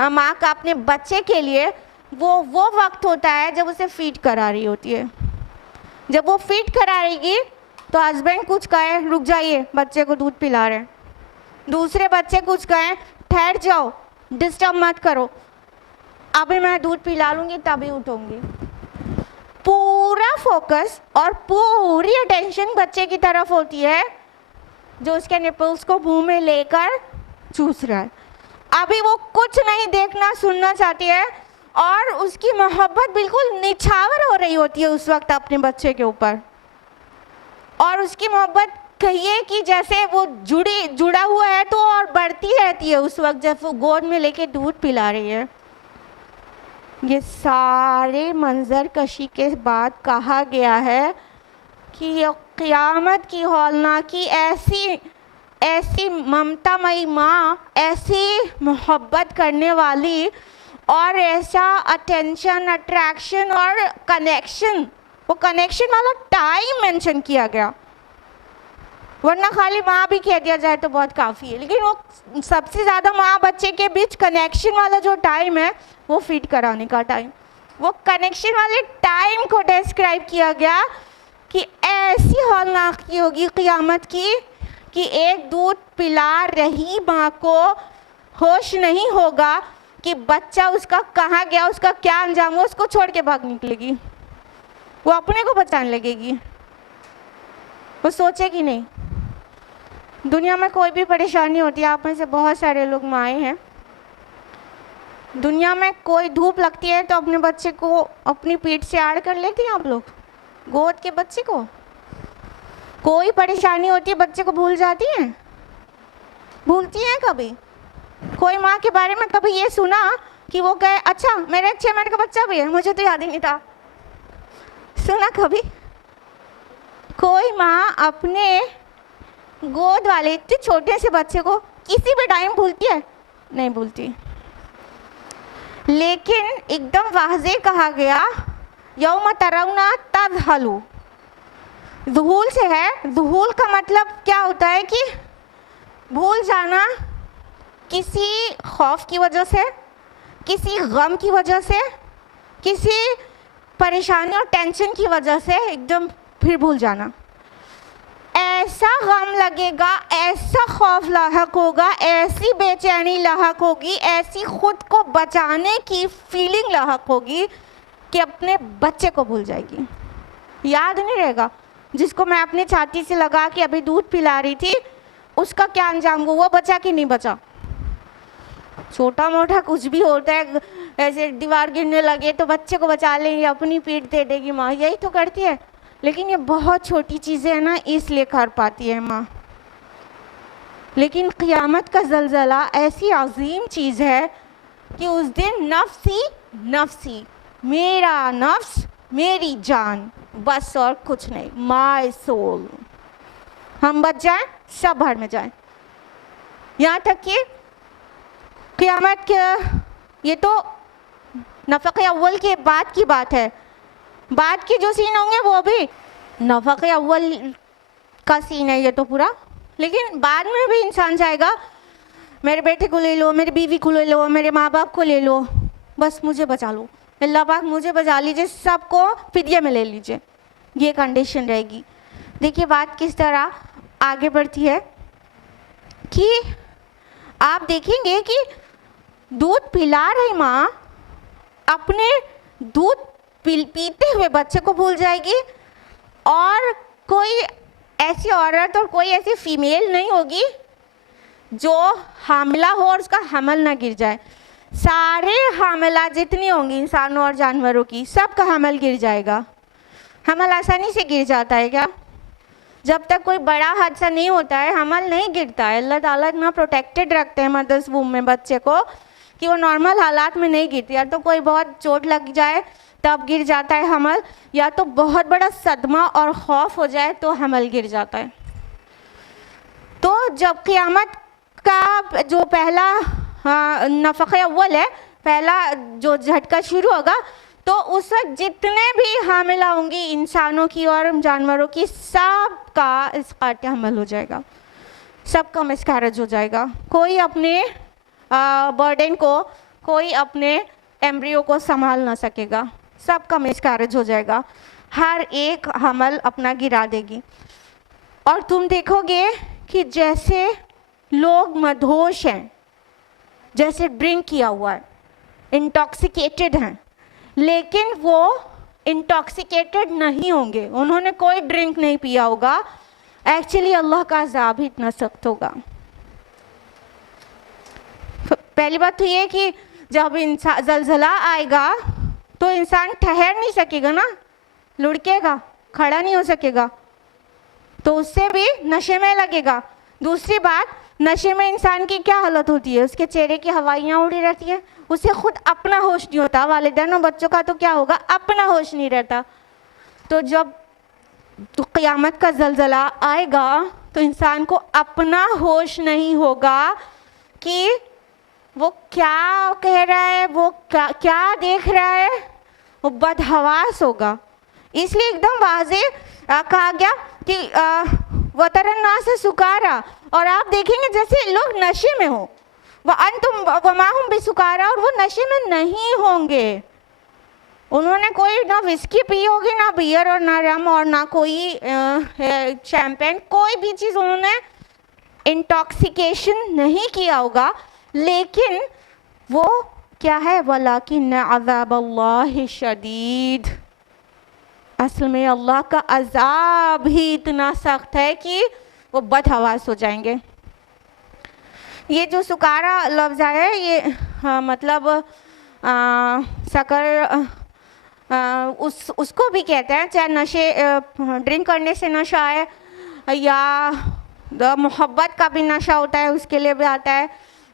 माँ का अपने बच्चे के लिए, वो वक्त होता है जब उसे फीड करा रही होती है। जब वो फीड करा रहेगी तो हस्बैंड कुछ कहे, रुक जाइए, बच्चे को दूध पिला रहे हैं। दूसरे बच्चे कुछ कहें, ठहर जाओ, डिस्टर्ब मत करो, अभी मैं दूध पिला लूँगी तभी उठूँगी। पूरा फोकस और पूरी अटेंशन बच्चे की तरफ होती है जो उसके निपल्स को मुंह में लेकर चूस रहा है। अभी वो कुछ नहीं देखना सुनना चाहती है और उसकी मोहब्बत बिल्कुल निछावर हो रही होती है उस वक्त अपने बच्चे के ऊपर, और उसकी मोहब्बत कहिए कि जैसे वो जुड़ा हुआ है तो और बढ़ती रहती है उस वक्त जब वो गोद में लेके दूध पिला रही है। ये सारे मंजर कशी के बाद कहा गया है कि क़यामत की हौलनाकी ऐसी ममतामयी माँ, ऐसी मोहब्बत करने वाली और ऐसा अटेंशन, अट्रैक्शन और कनेक्शन, वो कनेक्शन वाला टाइम मेंशन किया गया, वरना खाली माँ भी कह दिया जाए तो बहुत काफ़ी है, लेकिन वो सबसे ज़्यादा माँ बच्चे के बीच कनेक्शन वाला जो टाइम है वो फीड कराने का टाइम, वो कनेक्शन वाले टाइम को डिस्क्राइब किया गया कि ऐसी हौलनाकी होगी क़यामत की कि एक दूध पिला रही माँ को होश नहीं होगा कि बच्चा उसका कहाँ गया, उसका क्या अंजाम हो, उसको छोड़ के भाग निकलेगी, वो अपने को बचाने लगेगी, वो सोचेगी नहीं। दुनिया में कोई भी परेशानी होती है, आप में से बहुत सारे लोग माएँ हैं, दुनिया में कोई धूप लगती है तो अपने बच्चे को अपनी पीठ से आड़ कर लेती हैं आप लोग, गोद के बच्चे को। कोई परेशानी होती है बच्चे को भूल जाती हैं, भूलती हैं कभी? कोई माँ के बारे में कभी ये सुना कि वो कहे अच्छा मेरे 6 महीने का बच्चा भी है, मुझे तो याद ही नहीं था? सुना कभी? कोई माँ अपने गोद वाले इतने छोटे से बच्चे को किसी भी टाइम भूलती है? नहीं भूलती। लेकिन एकदम वाज़ेह कहा गया, यौम तरौना तज़हलु, ज़ुहूल से है। ज़ुहूल का मतलब क्या होता है कि भूल जाना किसी खौफ की वजह से, किसी गम की वजह से, किसी परेशानी और टेंशन की वजह से एकदम फिर भूल जाना। ऐसा गम लगेगा, ऐसा खौफ लाहक होगा, ऐसी बेचैनी लाहक होगी, ऐसी खुद को बचाने की फीलिंग लाहक होगी कि अपने बच्चे को भूल जाएगी, याद नहीं रहेगा। जिसको मैं अपनी छाती से लगा के अभी दूध पिला रही थी, उसका क्या अंजाम हुआ, वो बचा कि नहीं बचा। छोटा मोटा कुछ भी होता है, ऐसे दीवार गिरने लगे तो बच्चे को बचा लेंगे, अपनी पीठ दे देगी माँ, यही तो करती है। लेकिन ये बहुत छोटी चीज़ें हैं ना, इसलिए कर पाती है माँ। लेकिन क़यामत का ज़लज़ला ऐसी अजीम चीज़ है कि उस दिन नफ्सी नफ्सी, मेरा नफ्स, मेरी जान, बस और कुछ नहीं, माय सोल। हम बच जाएं, सब भाड़ में जाएं। यहाँ तक कि क़यामत के, ये तो नफ़क़े अव्वल के बाद की बात है, बाद के जो सीन होंगे वो भी नफ़क़े अव्वल का सीन है ये तो पूरा। लेकिन बाद में भी इंसान जाएगा, मेरे बेटे को ले लो, मेरी बीवी को ले लो, मेरे माँ बाप को ले लो, बस मुझे बचा लो, अल्लाह पाक मुझे बचा लीजिए, सबको फिदिया में ले लीजिए, ये कंडीशन रहेगी। देखिए बात किस तरह आगे बढ़ती है कि आप देखेंगे कि दूध पिला रही माँ अपने दूध पीते हुए बच्चे को भूल जाएगी, और कोई ऐसी औरत और कोई ऐसी फीमेल नहीं होगी जो हामिला हो और उसका हमल ना गिर जाए। सारे हामिला जितनी होंगी इंसानों और जानवरों की, सबका हमल गिर जाएगा। हमल आसानी से गिर जाता है क्या? जब तक कोई बड़ा हादसा नहीं होता है हमल नहीं गिरता है। अल्लाह ताला इतना प्रोटेक्टेड रखते हैं मदर्स वूम में बच्चे को कि वो नॉर्मल हालात में नहीं गिरती। या तो कोई बहुत चोट लग जाए तब गिर जाता है हमल, या तो बहुत बड़ा सदमा और खौफ हो जाए तो हमल गिर जाता है। तो जब क़यामत का जो पहला नफ़क़े अव्वल है, पहला जो झटका शुरू होगा, तो उस वक्त जितने भी हामिला होंगी इंसानों की और जानवरों की, सब का इसक़ात हमल हो जाएगा, सबका मिसकैरेज हो जाएगा। कोई अपने बर्डन को, कोई अपने एम्ब्रियो को संभाल ना सकेगा, सबका मिसकैरेज हो जाएगा, हर एक हमल अपना गिरा देगी। और तुम देखोगे कि जैसे लोग मदहोश हैं, जैसे ड्रिंक किया हुआ है, इंटॉक्सिकेटेड हैं, लेकिन वो इंटॉक्सिकेटेड नहीं होंगे, उन्होंने कोई ड्रिंक नहीं पिया होगा। एक्चुअली अल्लाह का अज़ाब ही इतना सख्त होगा। पहली बात तो ये कि जब इंसान ज़लज़ला आएगा तो इंसान ठहर नहीं सकेगा ना, लुढ़केगा, खड़ा नहीं हो सकेगा, तो उससे भी नशे में लगेगा। दूसरी बात, नशे में इंसान की क्या हालत होती है, उसके चेहरे की हवाइयाँ उड़ी रहती हैं, उसे खुद अपना होश नहीं होता। वालिदैन और बच्चों का तो क्या होगा, अपना होश नहीं रहता। तो जब तो क़यामत का ज़लज़ला आएगा तो इंसान को अपना होश नहीं होगा कि वो क्या कह रहा है, वो क्या देख रहा है, वो बदहवास होगा। इसलिए एकदम वाज़ेह कहा गया कि वतरन्ना से सुकारा, और आप देखेंगे जैसे लोग नशे में हो, वह अंतुम वमाहुम बिसुकारा, और वो नशे में नहीं होंगे। उन्होंने कोई ना विस्की पी होगी, ना बियर और ना रम और ना कोई शैम्पेन, कोई भी चीज़ उन्होंने इंटॉक्सिकेशन नहीं किया होगा, लेकिन वो क्या है, वलाकिन अज़ाबल्लाहि शदीद, असल में अल्लाह का अज़ाब ही इतना सख्त है कि वो बदहवास हो जाएंगे। ये जो सुकारा लफ्ज़ है ये मतलब शक्कर उसको भी कहते हैं, चाहे नशे ड्रिंक करने से नशा है या मोहब्बत का भी नशा होता है उसके लिए भी आता है,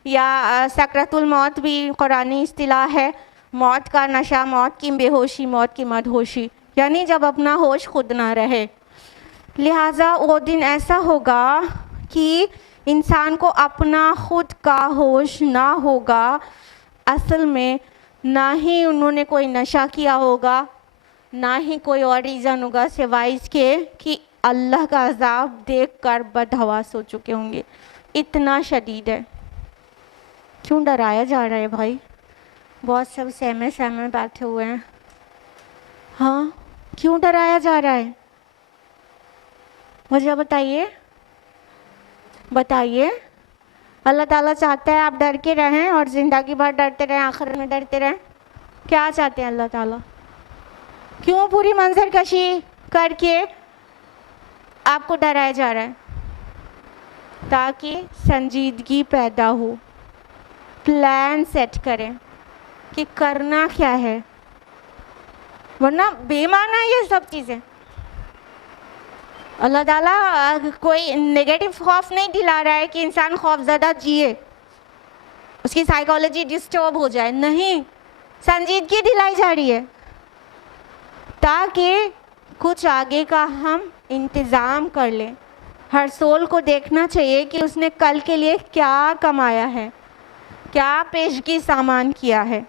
या सकरतुल मौत भी कुरानी इस्तिलाह है, मौत का नशा, मौत की बेहोशी, मौत की मदहोशी, यानी जब अपना होश खुद ना रहे। लिहाजा वो दिन ऐसा होगा कि इंसान को अपना खुद का होश ना होगा। असल में ना ही उन्होंने कोई नशा किया होगा, ना ही कोई और रीज़न होगा सिवाय इसके कि अल्लाह का अज़ाब देखकर बदहवास हो चुके होंगे। इतना शदीद है। क्यों डराया जा रहा है भाई? बहुत सब सहमे सहमे बैठे हुए हैं। हाँ, क्यों डराया जा रहा है? मुझे बताइए, बताइए। अल्लाह ताला चाहता है आप डर के रहें और ज़िंदगी भर डरते रहें, आखिर में डरते रहें। क्या चाहते हैं अल्लाह ताला? क्यों पूरी मंजर कशी करके आपको डराया जा रहा है? ताकि संजीदगी पैदा हो, प्लान सेट करें कि करना क्या है, वरना बेमाना ये सब चीज़ें। अल्लाह ताला कोई नेगेटिव खौफ नहीं दिला रहा है कि इंसान खौफज़दा जिए, उसकी साइकोलॉजी डिस्टर्ब हो जाए। नहीं, संजीदगी दिलाई जा रही है ताकि कुछ आगे का हम इंतज़ाम कर लें। हर सोल को देखना चाहिए कि उसने कल के लिए क्या कमाया है, क्या पेशगी सामान किया है।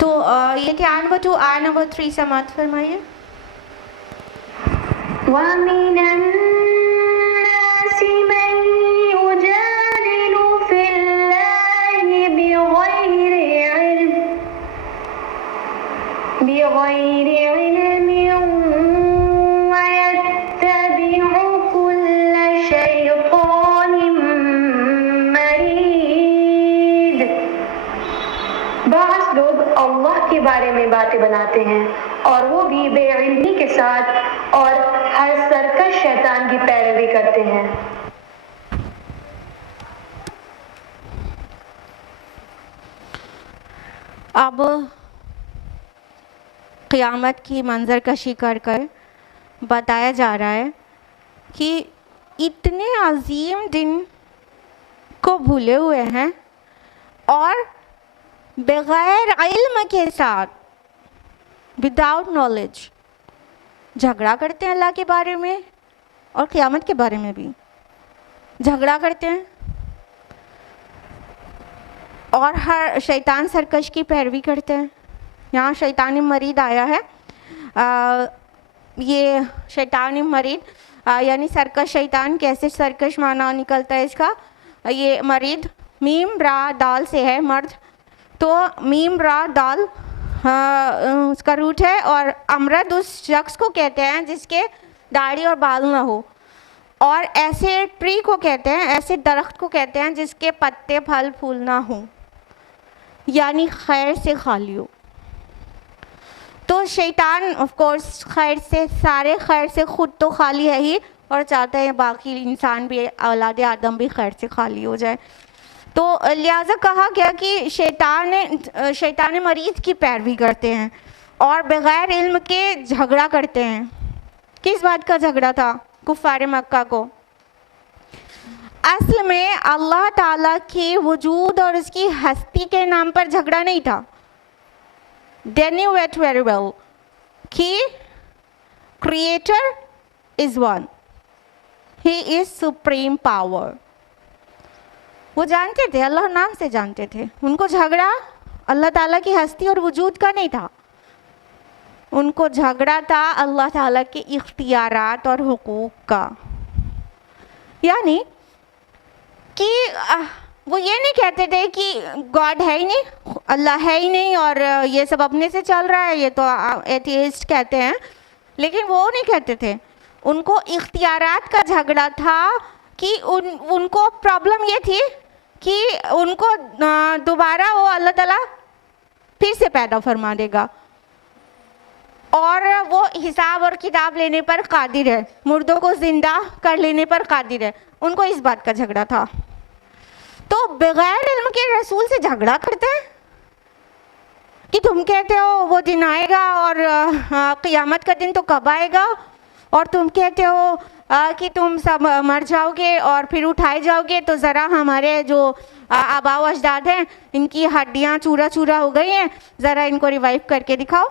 तो ये क्या नंबर 2 आय नंबर 3 समाप्त फरमाइए। अल्लाह के बारे में बातें बनाते हैं और वो भी बेइल्मी के साथ और हर सरकश शैतान की पैरवी करते हैं। अब क़यामत की मंजर कशी कर कर बताया जा रहा है कि इतने अजीम दिन को भूले हुए हैं और बग़ैर इल्म के साथ, विदाउट नॉलेज, झगड़ा करते हैं अल्लाह के बारे में और क़यामत के बारे में भी झगड़ा करते हैं और हर शैतान सरकश की पैरवी करते हैं। यहाँ शैतानी मरीद आया है। ये शैतानी मरीद यानी सरकश शैतान, कैसे सरकश माना निकलता है इसका। ये मरीद मीम रा दाल से है, मर्द। तो मीम रा दाल उसका रूट है और अमरद उस शख्स को कहते हैं जिसके दाढ़ी और बाल ना हो, और ऐसे ट्री को कहते हैं, ऐसे दरख्त को कहते हैं जिसके पत्ते फल फूल ना हो, यानी खैर से खाली हो। तो शैतान ऑफ कोर्स खैर से, सारे खैर से खुद तो खाली है ही और चाहते हैं बाकी इंसान भी, औलाद आदम भी खैर से खाली हो जाए। तो लिहाजा कहा गया कि शैतान मरीद की पैरवी करते हैं और बग़ैर इल्म के झगड़ा करते हैं। किस बात का झगड़ा था कुफ़ार मक्का को? असल में अल्लाह ताला के वजूद और उसकी हस्ती के नाम पर झगड़ा नहीं था। They knew it very well कि Creator is one, He is supreme power। वो जानते थे, अल्लाह नाम से जानते थे। उनको झगड़ा अल्लाह ताला की हस्ती और वजूद का नहीं था, उनको झगड़ा था अल्लाह ताला के इख्तियारात और हुकूक का। यानी कि वो ये नहीं कहते थे कि गॉड है ही नहीं, अल्लाह है ही नहीं और ये सब अपने से चल रहा है, ये तो एथियस्ट कहते हैं, लेकिन वो नहीं कहते थे। उनको इख्तियारात का झगड़ा था कि उनको प्रॉब्लम ये थी कि उनको दोबारा वो अल्लाह ताला फिर से पैदा फरमा देगा और वो हिसाब और किताब लेने पर कादिर है, मुर्दों को जिंदा कर लेने पर कादिर है। उनको इस बात का झगड़ा था। तो बगैर इल्म के रसूल से झगड़ा करते हैं कि तुम कहते हो वो दिन आएगा और क़यामत का दिन तो कब आएगा, और तुम कहते हो कि तुम सब मर जाओगे और फिर उठाए जाओगे, तो ज़रा हमारे जो आबा व अजदाद हैं इनकी हड्डियाँ चूरा चूरा हो गई हैं, ज़रा इनको रिवाइव करके दिखाओ।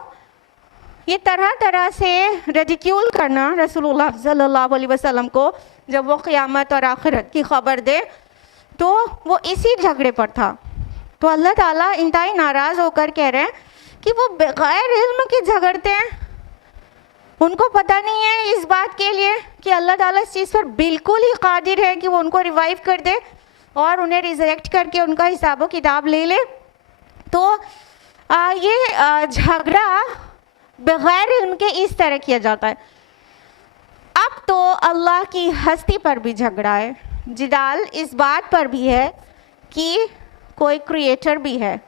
ये तरह तरह से रेडिक्यूल करना रसूलुल्लाह सल्लल्लाहु अलैहि वसल्लम को जब वो क़यामत और आखिरत की खबर दे, तो वो इसी झगड़े पर था। तो अल्लाह ताला इंतहाई नाराज़ होकर कह रहे हैं कि वो बग़ैर इल्म के झगड़ते हैं उनको पता नहीं है इस बात के लिए कि अल्लाह ताला इस चीज़ पर बिल्कुल ही कादिर है कि वो उनको रिवाइव कर दे और उन्हें रिजरेक्ट करके उनका हिसाब किताब ले ले। तो ये झगड़ा बग़ैर इल्म के इस तरह किया जाता है। अब तो अल्लाह की हस्ती पर भी झगड़ा है, जिदाल इस बात पर भी है कि कोई क्रिएटर भी है।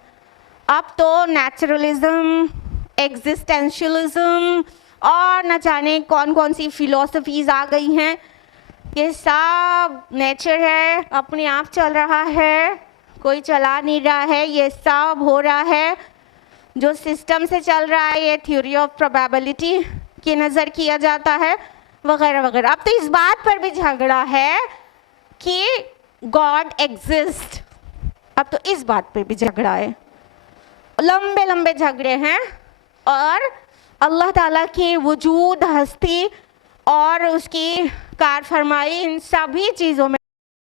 अब तो नेचुरलिज्म, एग्जिस्टेंशियलिज्म और न जाने कौन कौन सी फिलॉसफीज़ आ गई हैं। ये सब नेचर है, अपने आप चल रहा है, कोई चला नहीं रहा है, ये सब हो रहा है जो सिस्टम से चल रहा है, ये थ्योरी ऑफ प्रोबेबिलिटी की नज़र किया जाता है वगैरह वगैरह। अब तो इस बात पर भी झगड़ा है कि गॉड एग्जिस्ट। अब तो इस बात पे भी झगड़ा है, लंबे लंबे झगड़े हैं। और अल्लाह ताला की वजूद, हस्ती और उसकी कार फरमाई, इन सभी चीज़ों में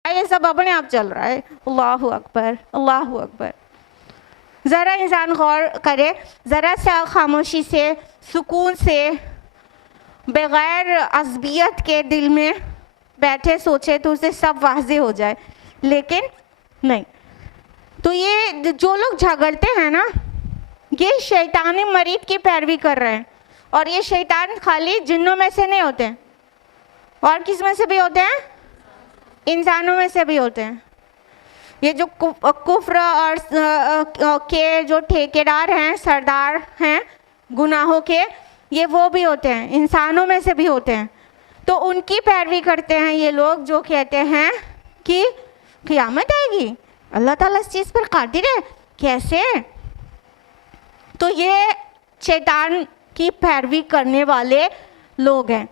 ये सब अपने आप चल रहा है। अल्लाहु अकबर, अल्लाहु अकबर। ज़रा इंसान गौर करे, ज़रा सा खामोशी से, सुकून से, बग़ैर अज़बियत के दिल में बैठे सोचे तो उसे सब वाज़े हो जाए, लेकिन नहीं। तो ये जो लोग झगड़ते हैं ना, ये शैतानी मरीद की पैरवी कर रहे हैं। और ये शैतान खाली जिन्नों में से नहीं होते, और किस में से भी होते हैं? इंसानों में से भी होते हैं। ये जो कुफ्र और के जो ठेकेदार हैं, सरदार हैं गुनाहों के, ये वो भी होते हैं, इंसानों में से भी होते हैं। तो उनकी पैरवी करते हैं ये लोग जो कहते हैं कि क़यामत आएगी, अल्लाह ताला इस चीज़ पर कादिर है। कैसे? तो ये शैतान की पैरवी करने वाले लोग हैं।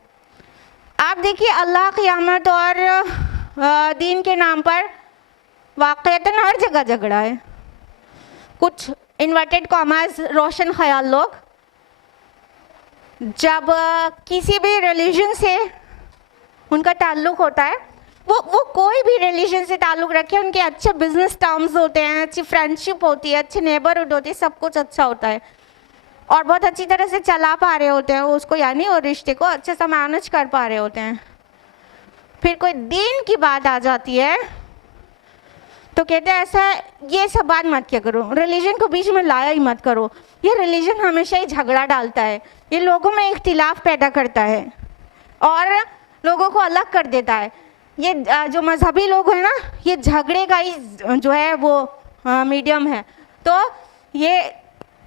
आप देखिए, अल्लाह क़यामत और दीन के नाम पर वाक़ईतन हर जगह झगड़ा है। कुछ इन्वर्टेड कॉमर्स रोशन ख्याल लोग जब किसी भी रिलीजन से उनका ताल्लुक़ होता है, वो कोई भी रिलीजन से ताल्लुक़ रखे, उनके अच्छे बिजनेस टर्म्स होते हैं, अच्छी फ्रेंडशिप होती है, अच्छी नेबरहुड होती है, सब कुछ अच्छा होता है और बहुत अच्छी तरह से चला पा रहे होते हैं उसको, यानी और रिश्ते को अच्छे से मैनेज कर पा रहे होते हैं। फिर कोई दीन की बात आ जाती है तो कहते हैं ऐसा, ये सब बात मत किया करो, रिलीजन को बीच में लाया ही मत करो। ये रिलीजन हमेशा ही झगड़ा डालता है, ये लोगों में इख्तिलाफ पैदा करता है और लोगों को अलग कर देता है। ये जो मजहबी लोग हैं ना, ये झगड़े का ही जो है वो मीडियम है। तो ये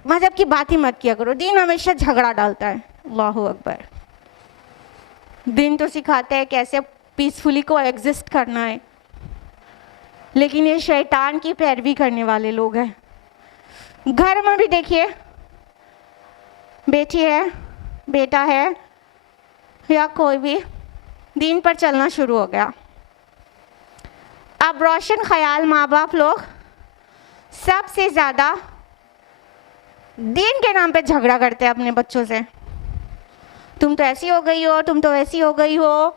मजहब की बात ही मत किया करो, दीन हमेशा झगड़ा डालता है। अल्लाहु अकबर। दीन तो सिखाता है कैसे पीसफुली को एग्जिस्ट करना है, लेकिन ये शैतान की पैरवी करने वाले लोग हैं। घर में भी देखिए, बेटी है, बेटा है या कोई भी दीन पर चलना शुरू हो गया। अब रोशन ख्याल माँ बाप लोग सबसे ज़्यादा दीन के नाम पे झगड़ा करते हैं अपने बच्चों से। तुम तो ऐसी हो गई हो, तुम तो वैसी हो गई हो,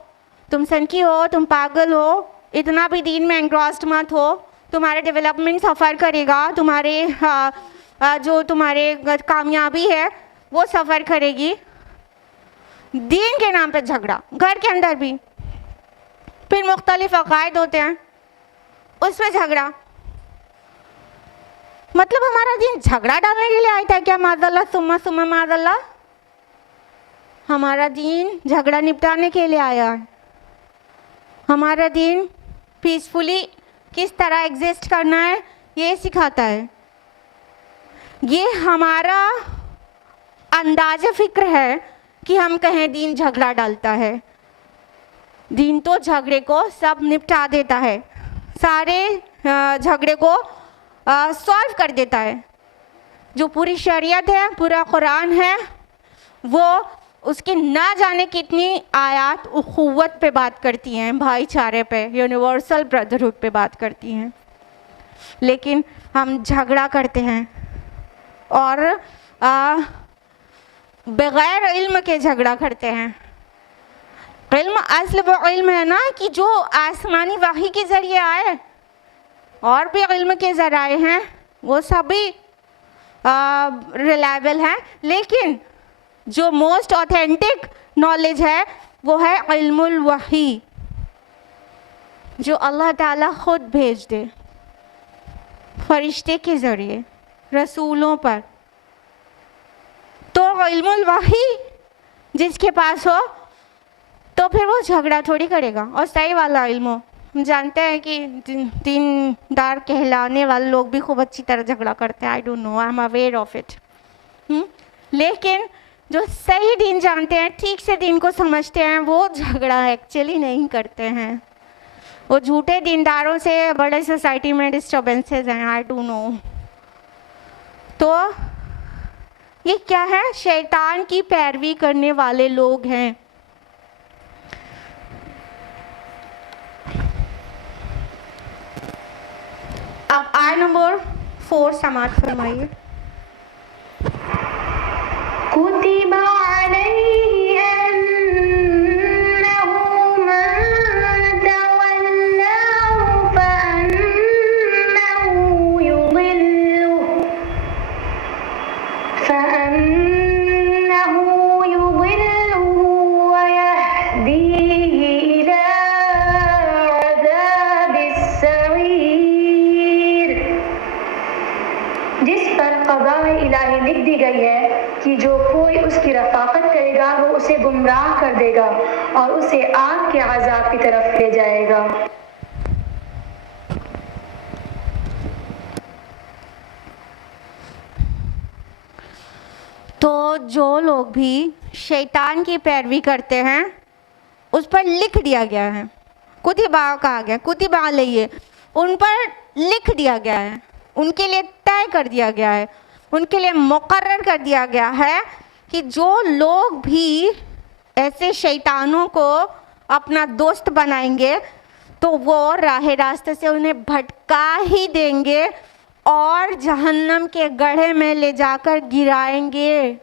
तुम सनकी हो, तुम पागल हो, इतना भी दीन में एंग्रॉस्ड मत हो, तुम्हारे डेवलपमेंट सफ़र करेगा, तुम्हारे जो तुम्हारे कामयाबी है वो सफ़र करेगी। दीन के नाम पे झगड़ा, घर के अंदर भी। फिर मुख्तलिफ अकायद होते हैं, उसमें झगड़ा। मतलब हमारा दीन झगड़ा डालने के लिए आया था क्या? माज़अल्लाह सुम्मा माज़अल्लाह। हमारा दीन झगड़ा निपटाने के लिए आया है। हमारा दीन पीसफुली किस तरह एग्जिस्ट करना है ये सिखाता है। ये हमारा अंदाज़ फ़िक्र है कि हम कहें दीन झगड़ा डालता है। दीन तो झगड़े को सब निपटा देता है, सारे झगड़े को सॉल्व कर देता है। जो पूरी शरीयत है, पूरा कुरान है, वो उसकी ना जाने कितनी आयत उखुव्वत पे बात करती हैं, भाईचारे पे, यूनिवर्सल ब्रदरहुड पे बात करती हैं। लेकिन हम झगड़ा करते हैं और बग़ैर इल्म के झगड़ा करते हैं। इल्म असल वो इल्म है ना कि जो आसमानी वही के ज़रिए आए, और भी इल्म के ज़राए हैं वो सभी रिलायबल हैं, लेकिन जो मोस्ट ऑथेंटिक नॉलेज है वो है इल्मुल वही, जो अल्लाह ताला खुद भेज दे फरिश्ते के ज़रिए रसूलों पर। तो इल्मुल वही जिसके पास हो तो फिर वो झगड़ा थोड़ी करेगा। और सही वाला इल्म, हम जानते हैं कि दीनदार कहलाने वाले लोग भी खूब अच्छी तरह झगड़ा करते हैं। I don't know, I am aware of it. लेकिन जो सही दीन जानते हैं, ठीक से दीन को समझते हैं, वो झगड़ा एक्चुअली नहीं करते हैं। वो झूठे दीनदारों से बड़े सोसाइटी में डिस्टर्बेंसेस हैं। I don't know. तो ये क्या है? शैतान की पैरवी करने वाले लोग हैं। अब आय नंबर 4 समाप्त फरमाइए। कुतिबा अलैहि अन्नहु मन तवल्लाहु फअन्नहु युदिल्लुहु व यहदीहि इला अज़ाबिस सईर। जिस पर क़ज़ा-ए इलाही लिख दी गई है कि जो कोई उसकी रफ़ाक़त करेगा वो उसे गुमराह कर देगा और उसे आग के अज़ाब की तरफ ले जाएगा। तो जो लोग भी शैतान की पैरवी करते हैं उस पर लिख दिया गया है, कुतिबा कहा गया, कुतिबा अलैहि, उन पर लिख दिया गया है, उनके लिए तय कर दिया गया है, उनके लिए मुकर्रर कर दिया गया है कि जो लोग भी ऐसे शैतानों को अपना दोस्त बनाएंगे तो वो राह रास्ते से उन्हें भटका ही देंगे और जहन्नम के गड्ढे में ले जाकर गिराएंगे,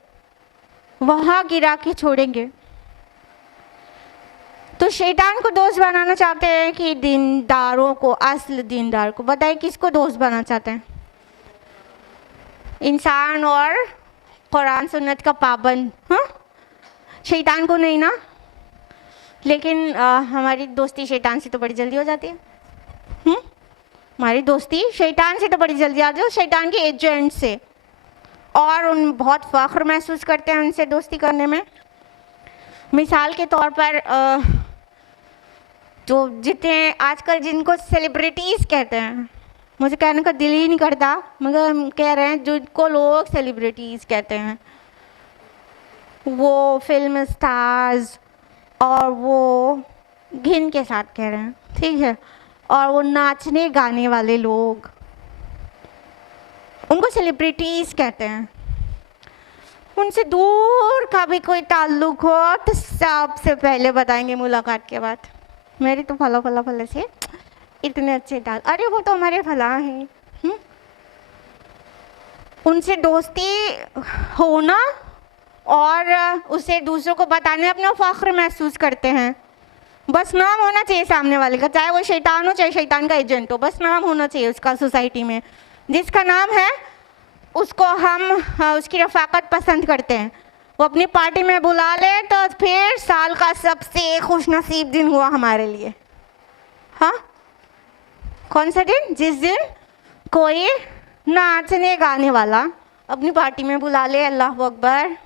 वहाँ गिरा के छोड़ेंगे। तो शैतान को दोस्त बनाना चाहते हैं कि दीनदारों को, असल दीनदार को। बताइए किसको दोस्त बनाना चाहते हैं? इंसान और कुरान सुन्नत का पाबंद। हाँ, शैतान को नहीं ना। लेकिन हमारी दोस्ती शैतान से तो बड़ी जल्दी हो जाती है। हमारी दोस्ती शैतान से तो बड़ी जल्दी आती है, शैतान के एजेंट से, और उन बहुत फ़ख्र महसूस करते हैं उनसे दोस्ती करने में। मिसाल के तौर पर जो जितने आजकल जिनको सेलिब्रिटीज़ कहते हैं, मुझे कहने का दिल ही नहीं करता मगर हम कह रहे हैं, जिनको लोग सेलिब्रिटीज़ कहते हैं, वो फिल्म स्टार्स, और वो घिन के साथ कह रहे हैं, ठीक है, और वो नाचने गाने वाले लोग, उनको सेलिब्रिटीज़ कहते हैं। उनसे दूर का भी कोई ताल्लुक़ हो तो सबसे पहले बताएंगे मुलाकात के बाद, मेरी तो फला फला फला से इतने अच्छे डाल, अरे वो तो हमारे फला हैं। उनसे दोस्ती होना और उसे दूसरों को बताने अपना फ़ख्र महसूस करते हैं। बस नाम होना चाहिए सामने वाले का, चाहे वो शैतान हो चाहे शैतान का एजेंट हो, बस नाम होना चाहिए उसका सोसाइटी में। जिसका नाम है उसको हम उसकी रफ़ाक़त पसंद करते हैं। वो अपनी पार्टी में बुला ले तो फिर साल का सबसे खुशनसीब दिन हुआ हमारे लिए। हाँ, कौन सा दिन? जिस दिन कोई नाचने गाने वाला अपनी पार्टी में बुला ले, अल्लाह अकबर।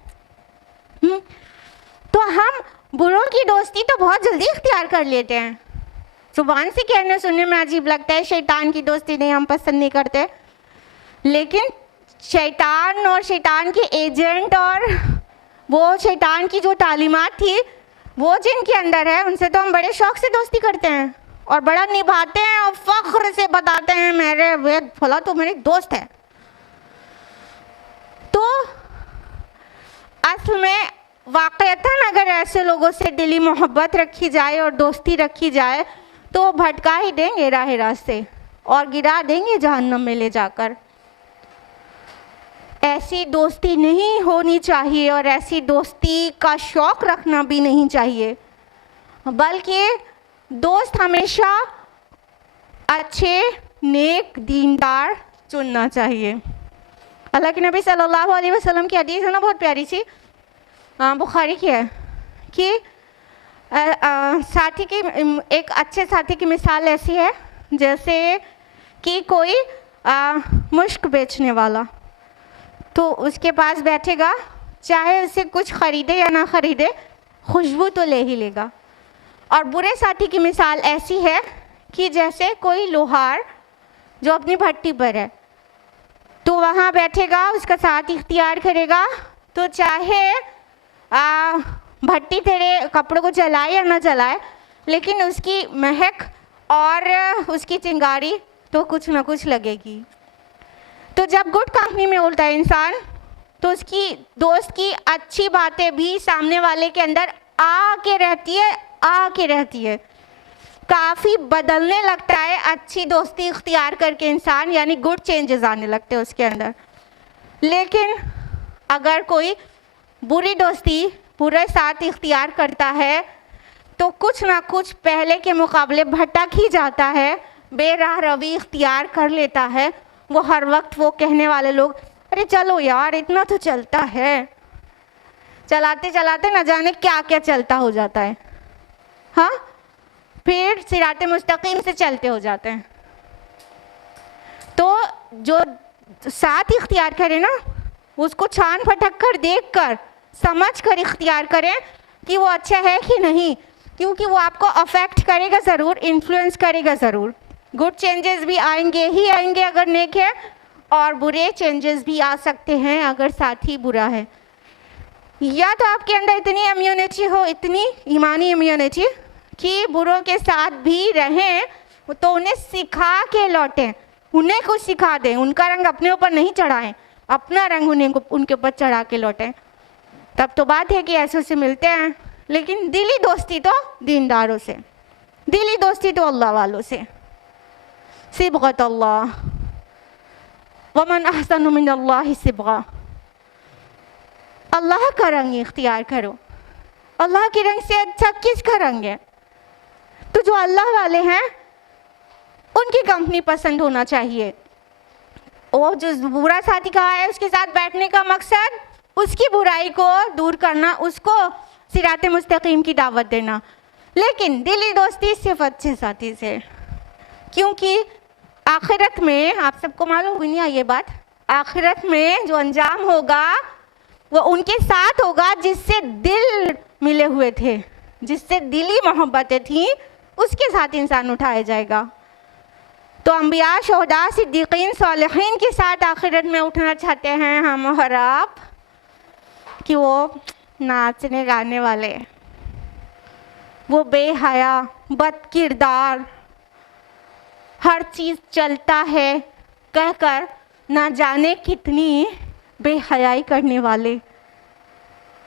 तो हम बुरों की दोस्ती तो बहुत जल्दी इख्तियार कर लेते हैं, जुबान से कहने सुनने में अजीब लगता है, शैतान की दोस्ती नहीं, हम पसंद नहीं करते। लेकिन शैतान और शैतान के एजेंट और वो शैतान की जो तालीमात थी वो जिनके अंदर है, उनसे तो हम बड़े शौक़ से दोस्ती करते हैं और बड़ा निभाते हैं और फ़ख्र से बताते हैं मेरे वे फला तो मेरे दोस्त है। तो असल में वाक़अतन अगर ऐसे लोगों से दिली मोहब्बत रखी जाए और दोस्ती रखी जाए तो भटका ही देंगे राह रास्ते और गिरा देंगे जहन्नम में ले जाकर। ऐसी दोस्ती नहीं होनी चाहिए और ऐसी दोस्ती का शौक़ रखना भी नहीं चाहिए, बल्कि दोस्त हमेशा अच्छे नेक दीनदार चुनना चाहिए। अल्लाह के नबी सल्लल्लाहु अलैहि वसल्लम की हदीस है ना, बहुत प्यारी सी। बुखारी की है कि साथी की एक अच्छे साथी की मिसाल ऐसी है जैसे कि कोई मुश्क बेचने वाला, तो उसके पास बैठेगा, चाहे उसे कुछ ख़रीदे या ना ख़रीदे, खुशबू तो ले ही लेगा। और बुरे साथी की मिसाल ऐसी है कि जैसे कोई लोहार जो अपनी भट्टी पर है, तो वहाँ बैठेगा, उसका साथ इख्तियार करेगा, तो चाहे भट्टी तेरे कपड़ों को जलाए या ना जलाए, लेकिन उसकी महक और उसकी चिंगारी तो कुछ ना कुछ लगेगी। तो जब गुड कंपनी में होता है इंसान, तो उसकी दोस्त की अच्छी बातें भी सामने वाले के अंदर आके रहती है, काफ़ी बदलने लगता है। अच्छी दोस्ती इख्तियार करके इंसान, यानी गुड चेंजेस आने लगते हैं उसके अंदर। लेकिन अगर कोई बुरी दोस्ती, बुरा साथ इख्तियार करता है, तो कुछ ना कुछ पहले के मुकाबले भटक ही जाता है, बेराह रवी इख्तियार कर लेता है। वो हर वक्त वो कहने वाले लोग, अरे चलो यार इतना तो चलता है, चलाते चलाते न जाने क्या क्या चलता हो जाता है, हाँ, फिर सिराते मुस्तकीम से चलते हो जाते हैं। तो जो साथ इख्तियार करे ना, उसको छान फटक कर, देख कर, समझ कर इख्तियार करें कि वो अच्छा है कि नहीं, क्योंकि वो आपको अफेक्ट करेगा ज़रूर, इन्फ्लुएंस करेगा ज़रूर। गुड चेंजेस भी आएंगे ही आएंगे अगर नेक है, और बुरे चेंजेस भी आ सकते हैं अगर साथी बुरा है। या तो आपके अंदर इतनी इम्यूनिटी हो, इतनी ईमानी इम्यूनिटी कि बुरों के साथ भी रहें, तो उन्हें सिखा के लौटें, उन्हें कुछ सिखा दें, उनका रंग अपने ऊपर नहीं चढ़ाएं, अपना रंग उनके ऊपर चढ़ा के लौटें। तब तो बात है कि ऐसे से मिलते हैं। लेकिन दिली दोस्ती तो दीनदारों से, दिली दोस्ती तो अल्लाह वालों से। सिबगत अल्लाह वमन अहसनु मिनल्लाहि सिबगा। अल्लाह का रंग इख्तियार करो, अल्लाह के रंग से अच्छा किसका रंग है? तो जो अल्लाह वाले हैं उनकी कंपनी पसंद होना चाहिए। वो जो बुरा साथी कहा है, उसके साथ बैठने का मकसद उसकी बुराई को दूर करना, उसको सिराते मुस्तकीम की दावत देना। लेकिन दिली दोस्ती सिर्फ अच्छे साथी से, क्योंकि आखिरत में, आप सबको मालूम हुई नहीं ये बात, आखिरत में जो अंजाम होगा वो उनके साथ होगा जिससे दिल मिले हुए थे, जिससे दिली मोहब्बतें थीं, उसके साथ इंसान उठाया जाएगा। तो अंबिया, शोहदा, सिद्दीकीन, सालिहीन के साथ आखिरत में उठना चाहते हैं हम और आप, कि वो नाचने गाने वाले, वो बेहया, बदकिरदार, हर चीज़ चलता है कहकर ना जाने कितनी बेहयाई करने वाले,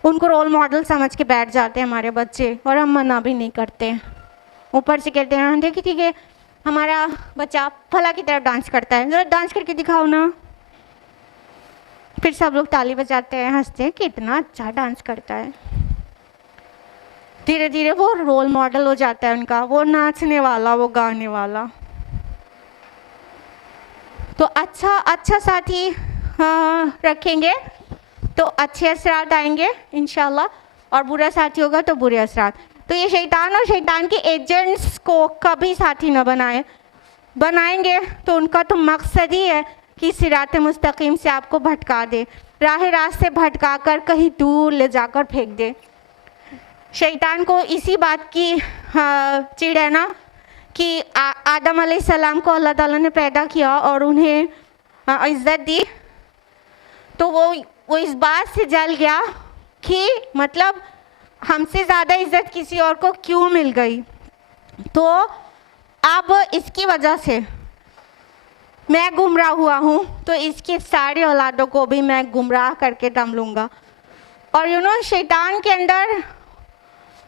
उनको रोल मॉडल समझ के बैठ जाते हैं हमारे बच्चे, और हम मना भी नहीं करते। ऊपर से कहते हैं देखिए ठीक है हमारा बच्चा फला की तरफ डांस करता है, ज़रा डांस करके दिखाओ ना। फिर सब लोग ताली बजाते हैं, हंसते हैं कि इतना अच्छा डांस करता है। धीरे धीरे वो रोल मॉडल हो जाता है उनका, वो नाचने वाला, वो गाने वाला। तो अच्छा साथी रखेंगे तो अच्छे असरात आएंगे इंशाल्लाह, और बुरा साथी होगा तो बुरे असरात। तो ये शैतान और शैतान के एजेंट्स को कभी साथी न बनाएंगे तो उनका तो मकसद ही है कि सिराते मुस्तकीम से आपको भटका दे, राह रास्त से भटका कर कहीं दूर ले जाकर फेंक दे। शैतान को इसी बात की चिढ़ है ना कि आदम अलैहिस्सलाम को अल्लाह ताला ने पैदा किया और उन्हें इज़्ज़त दी, तो वो इस बात से जल गया कि मतलब हमसे ज़्यादा इज़्ज़त किसी और को क्यों मिल गई। तो अब इसकी वजह से मैं गुमराह हुआ हूँ, तो इसके सारे औलादों को भी मैं गुमराह करके दम लूँगा। और शैतान के अंदर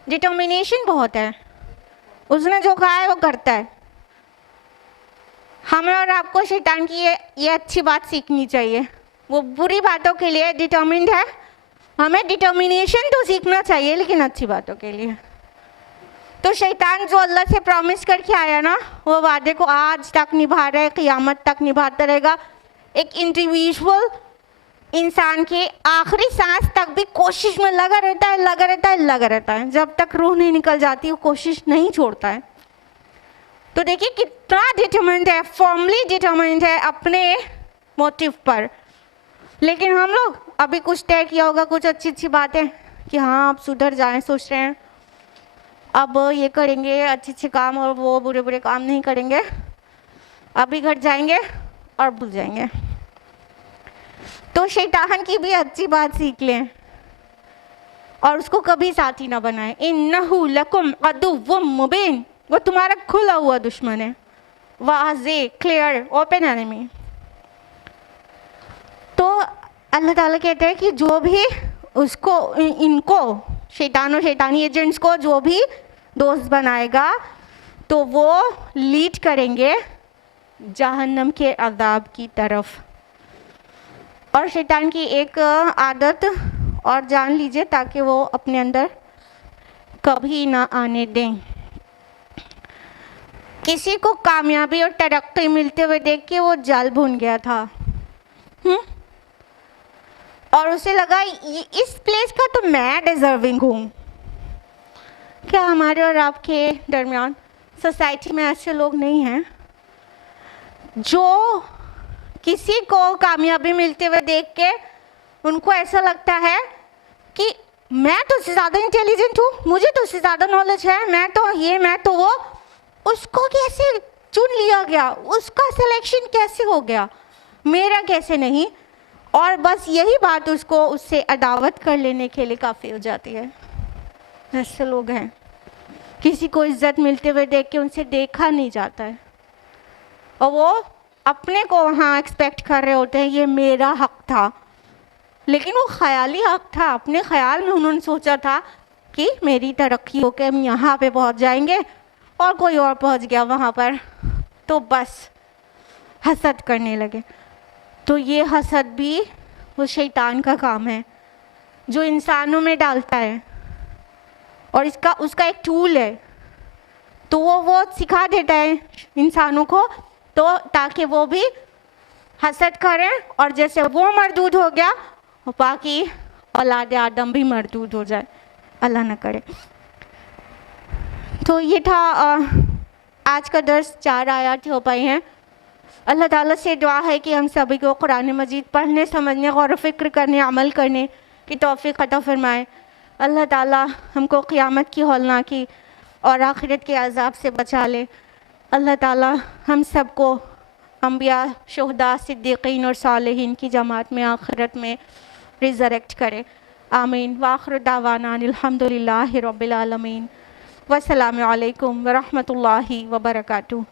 डिटर्मिनेशन बहुत है, उसने जो कहा है वो करता है। हमें और आपको शैतान की ये अच्छी बात सीखनी चाहिए, वो बुरी बातों के लिए डिटर्मिन्ड है, हमें डिटर्मिनेशन तो सीखना चाहिए लेकिन अच्छी बातों के लिए। तो शैतान जो अल्लाह से प्रॉमिस करके आया ना, वो वादे को आज तक निभा रहा है, क़ियामत तक निभाता रहेगा। एक इंडिविजुअल इंसान के आखिरी सांस तक भी कोशिश में लगा रहता है, लगा रहता है, लगा रहता है, जब तक रूह नहीं निकल जाती वो कोशिश नहीं छोड़ता है। तो देखिए कितना डिटरमाइंड है, फर्मली डिटरमाइंड है अपने मोटिव पर। लेकिन हम लोग अभी कुछ तय किया होगा, कुछ अच्छी अच्छी बातें कि हाँ आप सुधर जाएं, सोच रहे हैं अब ये करेंगे अच्छे अच्छे काम और वो बुरे बुरे काम नहीं करेंगे, अभी घर जाएंगे और भूल जाएंगे। तो शैतान की भी अच्छी बात सीख लें और उसको कभी साथी ना बनाएं। इन्नहु लकुम अदुव्वुम मुबीन, वो तुम्हारा खुला हुआ दुश्मन है, वाज़े क्लियर ओपन एनिमी। तो अल्लाह ताला कहते हैं कि जो भी उसको इनको शैतान और शैतानी एजेंट्स को जो भी दोस्त बनाएगा तो वो लीड करेंगे जहन्नम के अज़ाब की तरफ। और शैतान की एक आदत और जान लीजिए ताकि वो अपने अंदर कभी ना आने दें। किसी को कामयाबी और तरक्की मिलते हुए देख के वो जल भून गया था और उसे लगा इस प्लेस का तो मैं डिजर्विंग हूँ। क्या हमारे और आपके दरमियान सोसाइटी में ऐसे लोग नहीं हैं जो किसी को कामयाबी मिलते हुए देख के उनको ऐसा लगता है कि मैं तो उससे ज़्यादा इंटेलिजेंट हूँ, मुझे तो उससे ज़्यादा नॉलेज है, मैं तो ये मैं तो वो, उसको कैसे चुन लिया गया, उसका सिलेक्शन कैसे हो गया, मेरा कैसे नहीं। और बस यही बात उसको उससे अदावत कर लेने के लिए काफ़ी हो जाती है। ऐसे लोग हैं, किसी को इज्जत मिलते हुए देख के उनसे देखा नहीं जाता है और वो अपने को वहाँ एक्सपेक्ट कर रहे होते हैं ये मेरा हक था, लेकिन वो ख्याली हक था। अपने ख्याल में उन्होंने सोचा था कि मेरी तरक्की होकर हम यहाँ पे पहुँच जाएंगे और कोई और पहुँच गया वहाँ पर, तो बस हसद करने लगे। तो ये हसद भी वो शैतान का काम है जो इंसानों में डालता है और इसका उसका एक टूल है। तो वो सिखा देता है इंसानों को तो ताकि वो भी हसद करें और जैसे वो मरदूद हो गया बाकी औलाद आदम भी मरदूद हो जाए, अल्लाह न करे। तो ये था आज का दर्स। 4 आयत हो पाई हैं। अल्लाह ताला से दुआ है कि हम सभी को कुरान मजीद पढ़ने, समझने, गौर फ़िक्र करने, अमल करने की तौफ़ीक़ अता फ़रमाए। अल्लाह ताला हमको क़यामत की हौलनाकी और आखिरत के अज़ाब से बचा ले। अल्लाह ताला हम सबको अंबिया, शुहदा, सिद्दीक़ीन और सालिहीन की जमात में आखिरत में रिज़रेक्ट करे। आमीन। वाखिर दावाना अनिल हम्दुलिल्लाहि रब्बिल आलमीन। वस्सलामु अलैकुम व रहमतुल्लाहि व बरकातुहू।